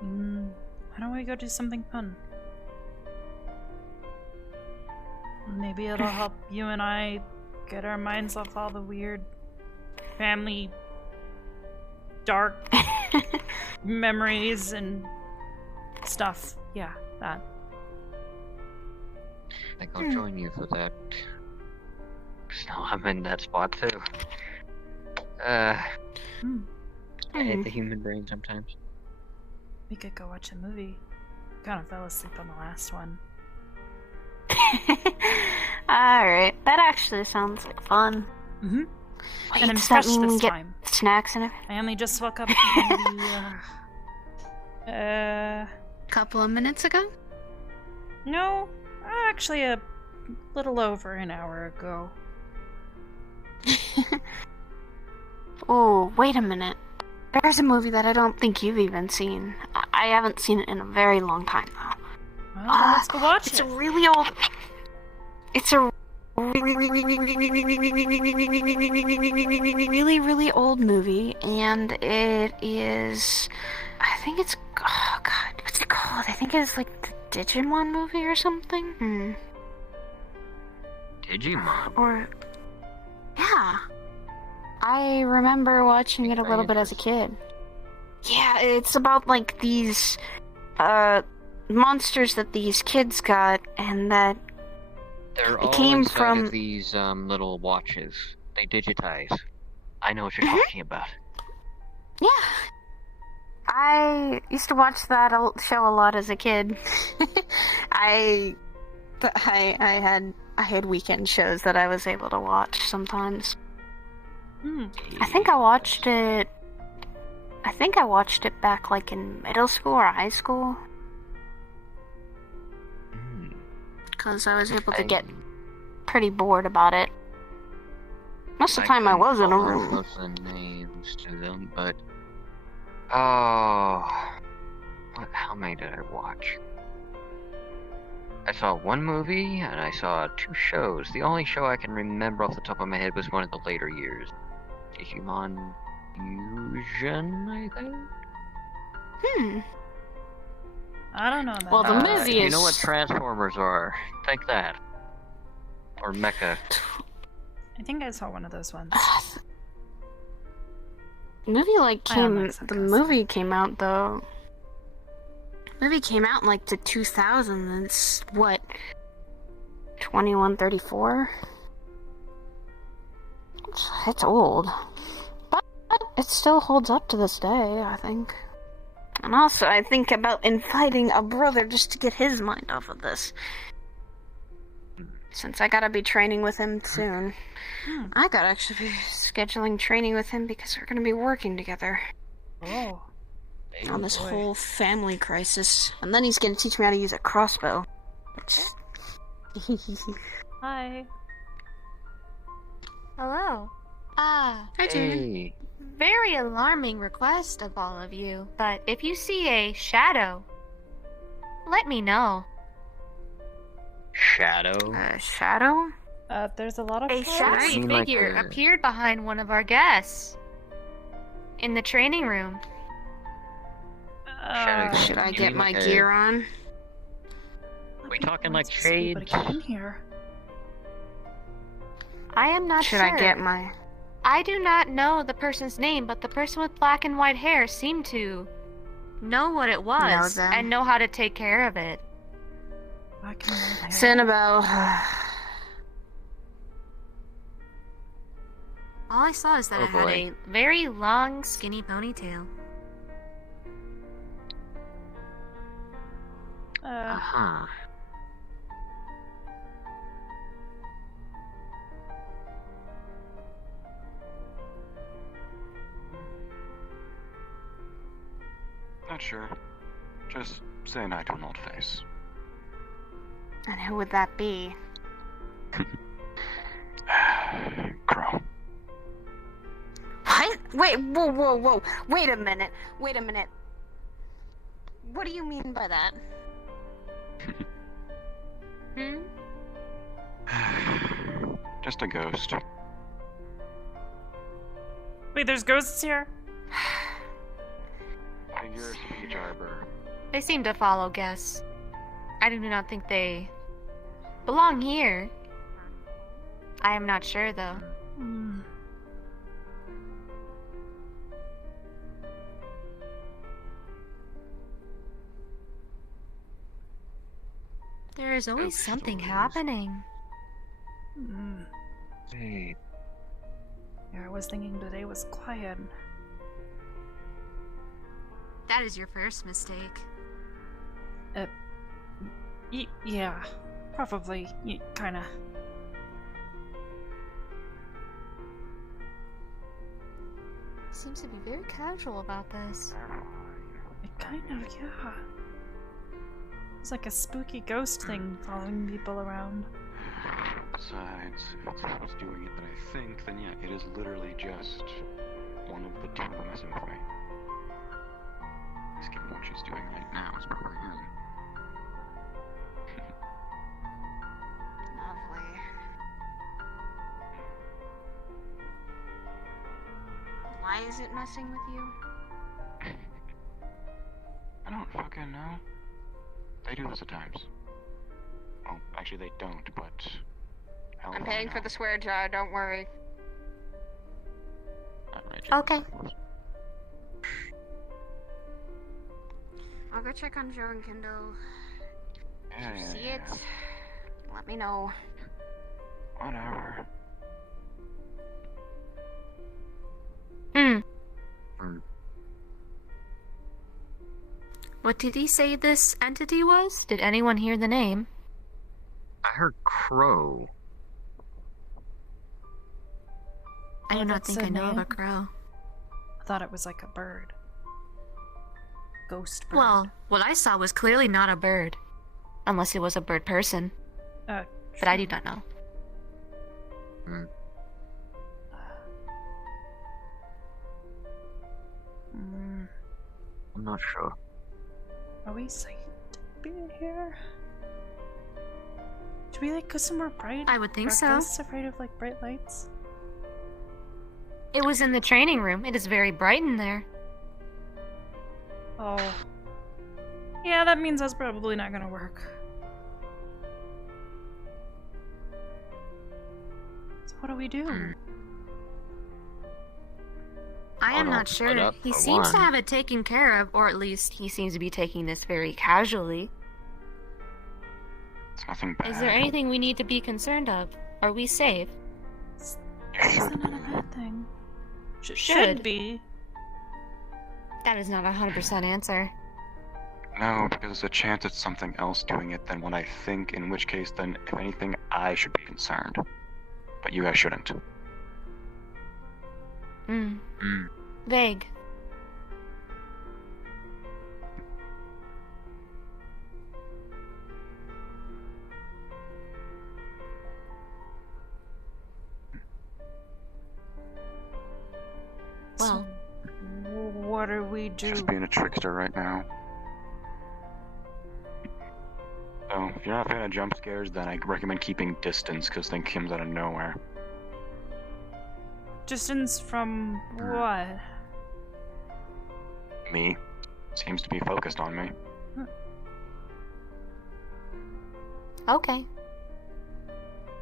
Why don't we go do something fun? Maybe it'll help you and I get our minds off all the weird family dark memories and stuff. Yeah, that. I think I'll join you for that. 'Cause now I'm in that spot too. I hate the human brain sometimes. We could go watch a movie. Kind of fell asleep on the last one. Alright, that actually sounds like fun. Mm-hmm. Wait, And I'm does fresh that mean this we get time. snacks and everything? I only just woke up maybe, couple of minutes ago? No, actually a little over an hour ago. Oh, wait a minute. There's a movie that I don't think you've even seen. I haven't seen it in a very long time, though. Well, then let's go watch it's it. a really old... It's a really old movie, and it is... I think it's... Oh, God. What's it called? I think it's like the Digimon movie or something? Digimon? Or... Yeah. I remember watching it a little bit as a kid. Yeah, it's about like these monsters that these kids got, and that They're all came inside from of these little watches. They digitize. I know what you're talking about. Yeah. I used to watch that show a lot as a kid. I had weekend shows that I was able to watch sometimes. I think I watched it. I think I watched it back like in middle school or high school. Because I was able to get pretty bored about it. Most of the time I was in a room. Most of the names to them, but oh, how many did I watch? I saw one movie and I saw 2 shows. The only show I can remember off the top of my head was one of the later years. Digimon Fusion, I think. I don't know. Well, the movie is. You know what Transformers are? Think that. Or Mecha. I think I saw one of those ones. The movie came out though. Movie came out in like the 2000s. It's what, 2134. It's old, but it still holds up to this day, I think. And also, I think about inviting a brother just to get his mind off of this. Since I gotta be training with him soon. I gotta actually be scheduling training with him because we're gonna be working together. Oh. On this whole family crisis. And then he's gonna teach me how to use a crossbow. Hi. Hello. Hi, Jane. Very alarming request of all of you, but if you see a shadow, let me know. Shadow? A shadow? There's a lot of A shadowy figure appeared behind one of our guests in the training room. Should I get my gear on? We talking like shades? In here. I am not sure. Should I get my... I do not know the person's name, but the person with black and white hair seemed to know what it was and know how to take care of it. Sanibel. All I saw is that it had a very long, skinny ponytail. Uh-huh. Not sure. Just say an eye to an old face. And who would that be? Crow. What? Wait, whoa. Wait a minute. What do you mean by that? Just a ghost. Wait, there's ghosts here? Figure of speech, Arbor. They seem to follow guests. I do not think they belong here. I am not sure, though. There is always something happening. Hey. Yeah, I was thinking today was quiet. That is your first mistake. Yeah, probably. Kinda. Seems to be very casual about this. Kind of, yeah. It's like a spooky ghost thing following people around. Besides, if it's what's doing it that I think, then yeah, it is literally just one of the two messing with me. Given what she's doing right now, it's probably him. Lovely. Why is it messing with you? I don't fucking know. They do this at times. Well, actually they don't, but... I'm paying for the swear jar, don't worry. Okay. I'll go check on Joe and Kindle. Yeah, If you see it, let me know. Whatever. What did he say this entity was? Did anyone hear the name? I heard Crow. I do not think I know of a crow. I thought it was like a bird. Ghost bird. Well, what I saw was clearly not a bird. Unless it was a bird person. But I do not know. I'm not sure. Are we safe to be here? Should we like go somewhere bright? I would think so. Ghosts afraid of like bright lights? It was in the training room. It is very bright in there. Oh. Yeah, that means that's probably not gonna work. So what do we do? I am not sure. He seems to have it taken care of, or at least he seems to be taking this very casually. It's nothing bad. Is there anything we need to be concerned of? Are we safe? It's not a bad thing. Should be. That is not a 100% answer. No, because there's a chance it's something else doing it than what I think, in which case, then, if anything, I should be concerned. But you guys shouldn't. Vague. Well, what do we do? Just being a trickster right now. So, if you're not a fan of jump scares, then I recommend keeping distance, because thing comes out of nowhere. Distance from what? Me. Seems to be focused on me. okay.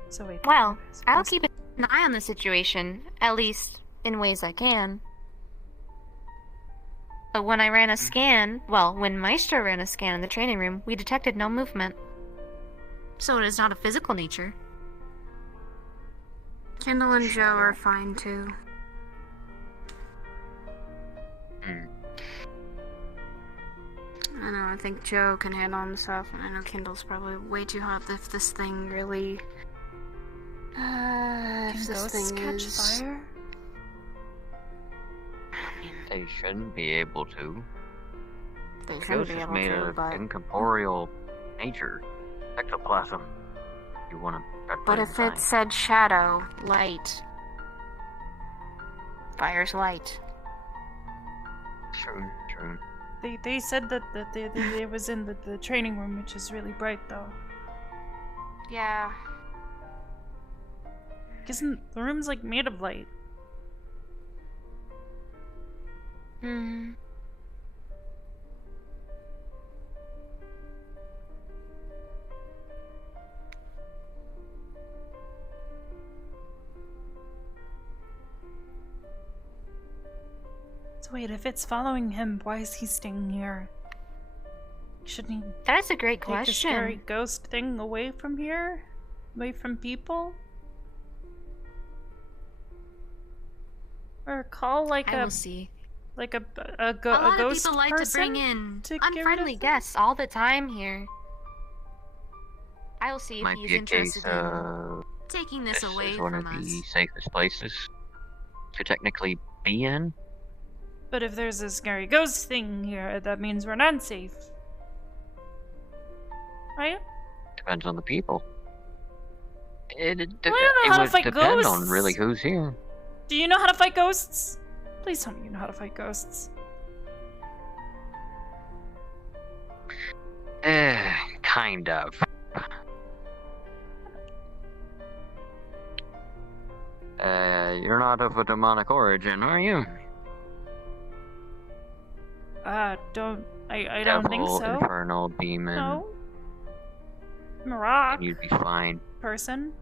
So wait. Well, I'll keep an eye on the situation, at least in ways I can. But when I ran a scan, well, when Maestro ran a scan in the training room, we detected no movement. So it is not a physical nature. Kendall and Joe are fine too. I know, I think Joe can handle himself, and I know Kendall's probably way too hot if this thing really... if this thing catch is... fire? They shouldn't be able to. They shouldn't Ghost be is able made to, of but... incorporeal nature, ectoplasm. You want to. But if it said shadow, light... Fire's light. True, true. They said that it was in the training room, which is really bright though. Yeah. Isn't the room's like made of light? So wait, if it's following him, why is he staying here? Shouldn't he That's a great take question. the scary ghost thing away from here? Away from people? Or call like I will see. Like a A lot of ghost people like to bring person in to get rid unfriendly of guests all the time here. I will see if Might he's be a case interested in of taking this away is one from of us. the safest places to technically be in. But if there's a scary ghost thing here, that means we're not safe. Right? Depends on the people. It I don't know how to would fight depend on ghosts. really who's here. Do you know how to fight ghosts? Please tell me you know how to fight ghosts. Kind of. You're not of a demonic origin, are you? I don't think Devil, so. infernal, demon. No. I'm a rock You'd be fine. person.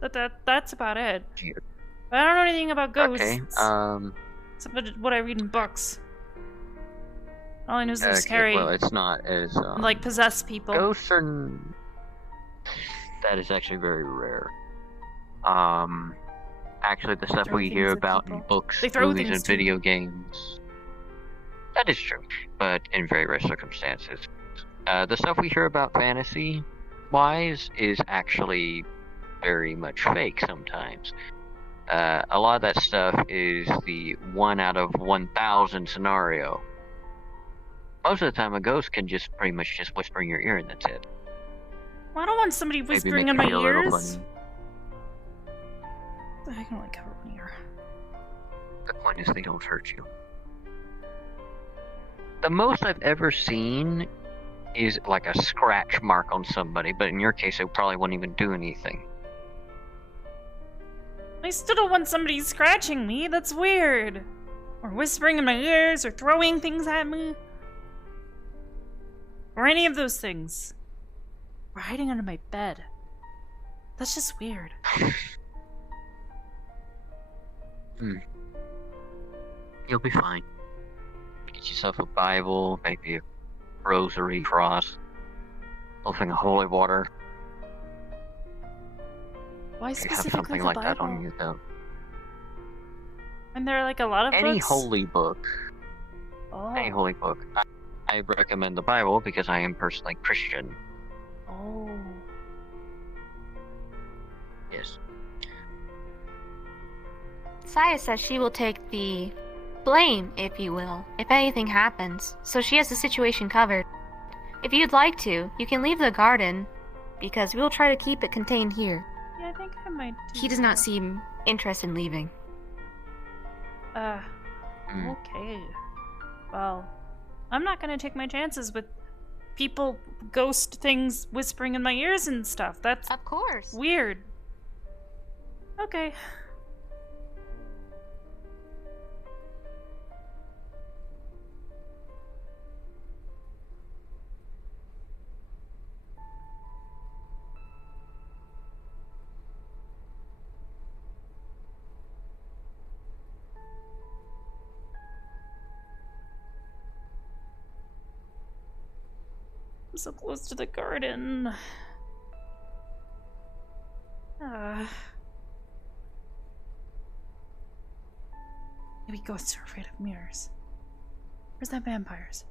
That's about it. But I don't know anything about ghosts. Okay, Except what I read in books. All I know is they're okay, scary. well, it's not as, like possess people. Ghosts are... That is actually very rare. Actually, the stuff Throw we things hear at about people. in books, They throw movies, things and too. video games... That is true, but in very rare circumstances. The stuff we hear about fantasy-wise is actually very much fake sometimes. A lot of that stuff is the 1 out of 1,000 scenario. Most of the time, a ghost can just pretty much just whisper in your ear and that's it. Well, I don't want somebody Maybe whispering make in you my feel a little ears. funny. I can only cover one ear. The point is they don't hurt you. The most I've ever seen is like a scratch mark on somebody, but in your case, it probably wouldn't even do anything. I still don't want somebody scratching me. That's weird. Or whispering in my ears, or throwing things at me. Or any of those things. Or hiding under my bed. That's just weird. You'll be fine. Get yourself a Bible, maybe a rosary, cross, something of holy water. Why You have specifically something the like Bible? that on you, though. And there are like a lot of Any books? holy book. Oh. Any holy book. I recommend the Bible because I am personally Christian. Oh. Yes. Saya says she will take the blame, if you will, if anything happens, so she has the situation covered. If you'd like to, you can leave the garden, because we'll try to keep it contained here. Yeah, I think I might do He does not seem interested in leaving. Okay. Well, I'm not gonna take my chances with people, ghost things whispering in my ears and stuff. That's of course weird. Okay. I'm so close to the garden. Maybe ghosts are afraid of mirrors. Where's that vampires?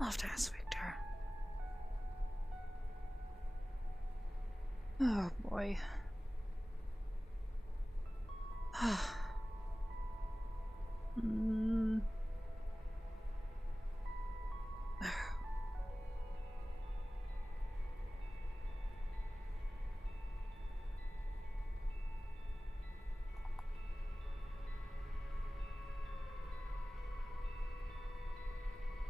I'll have to ask Victor. Oh boy.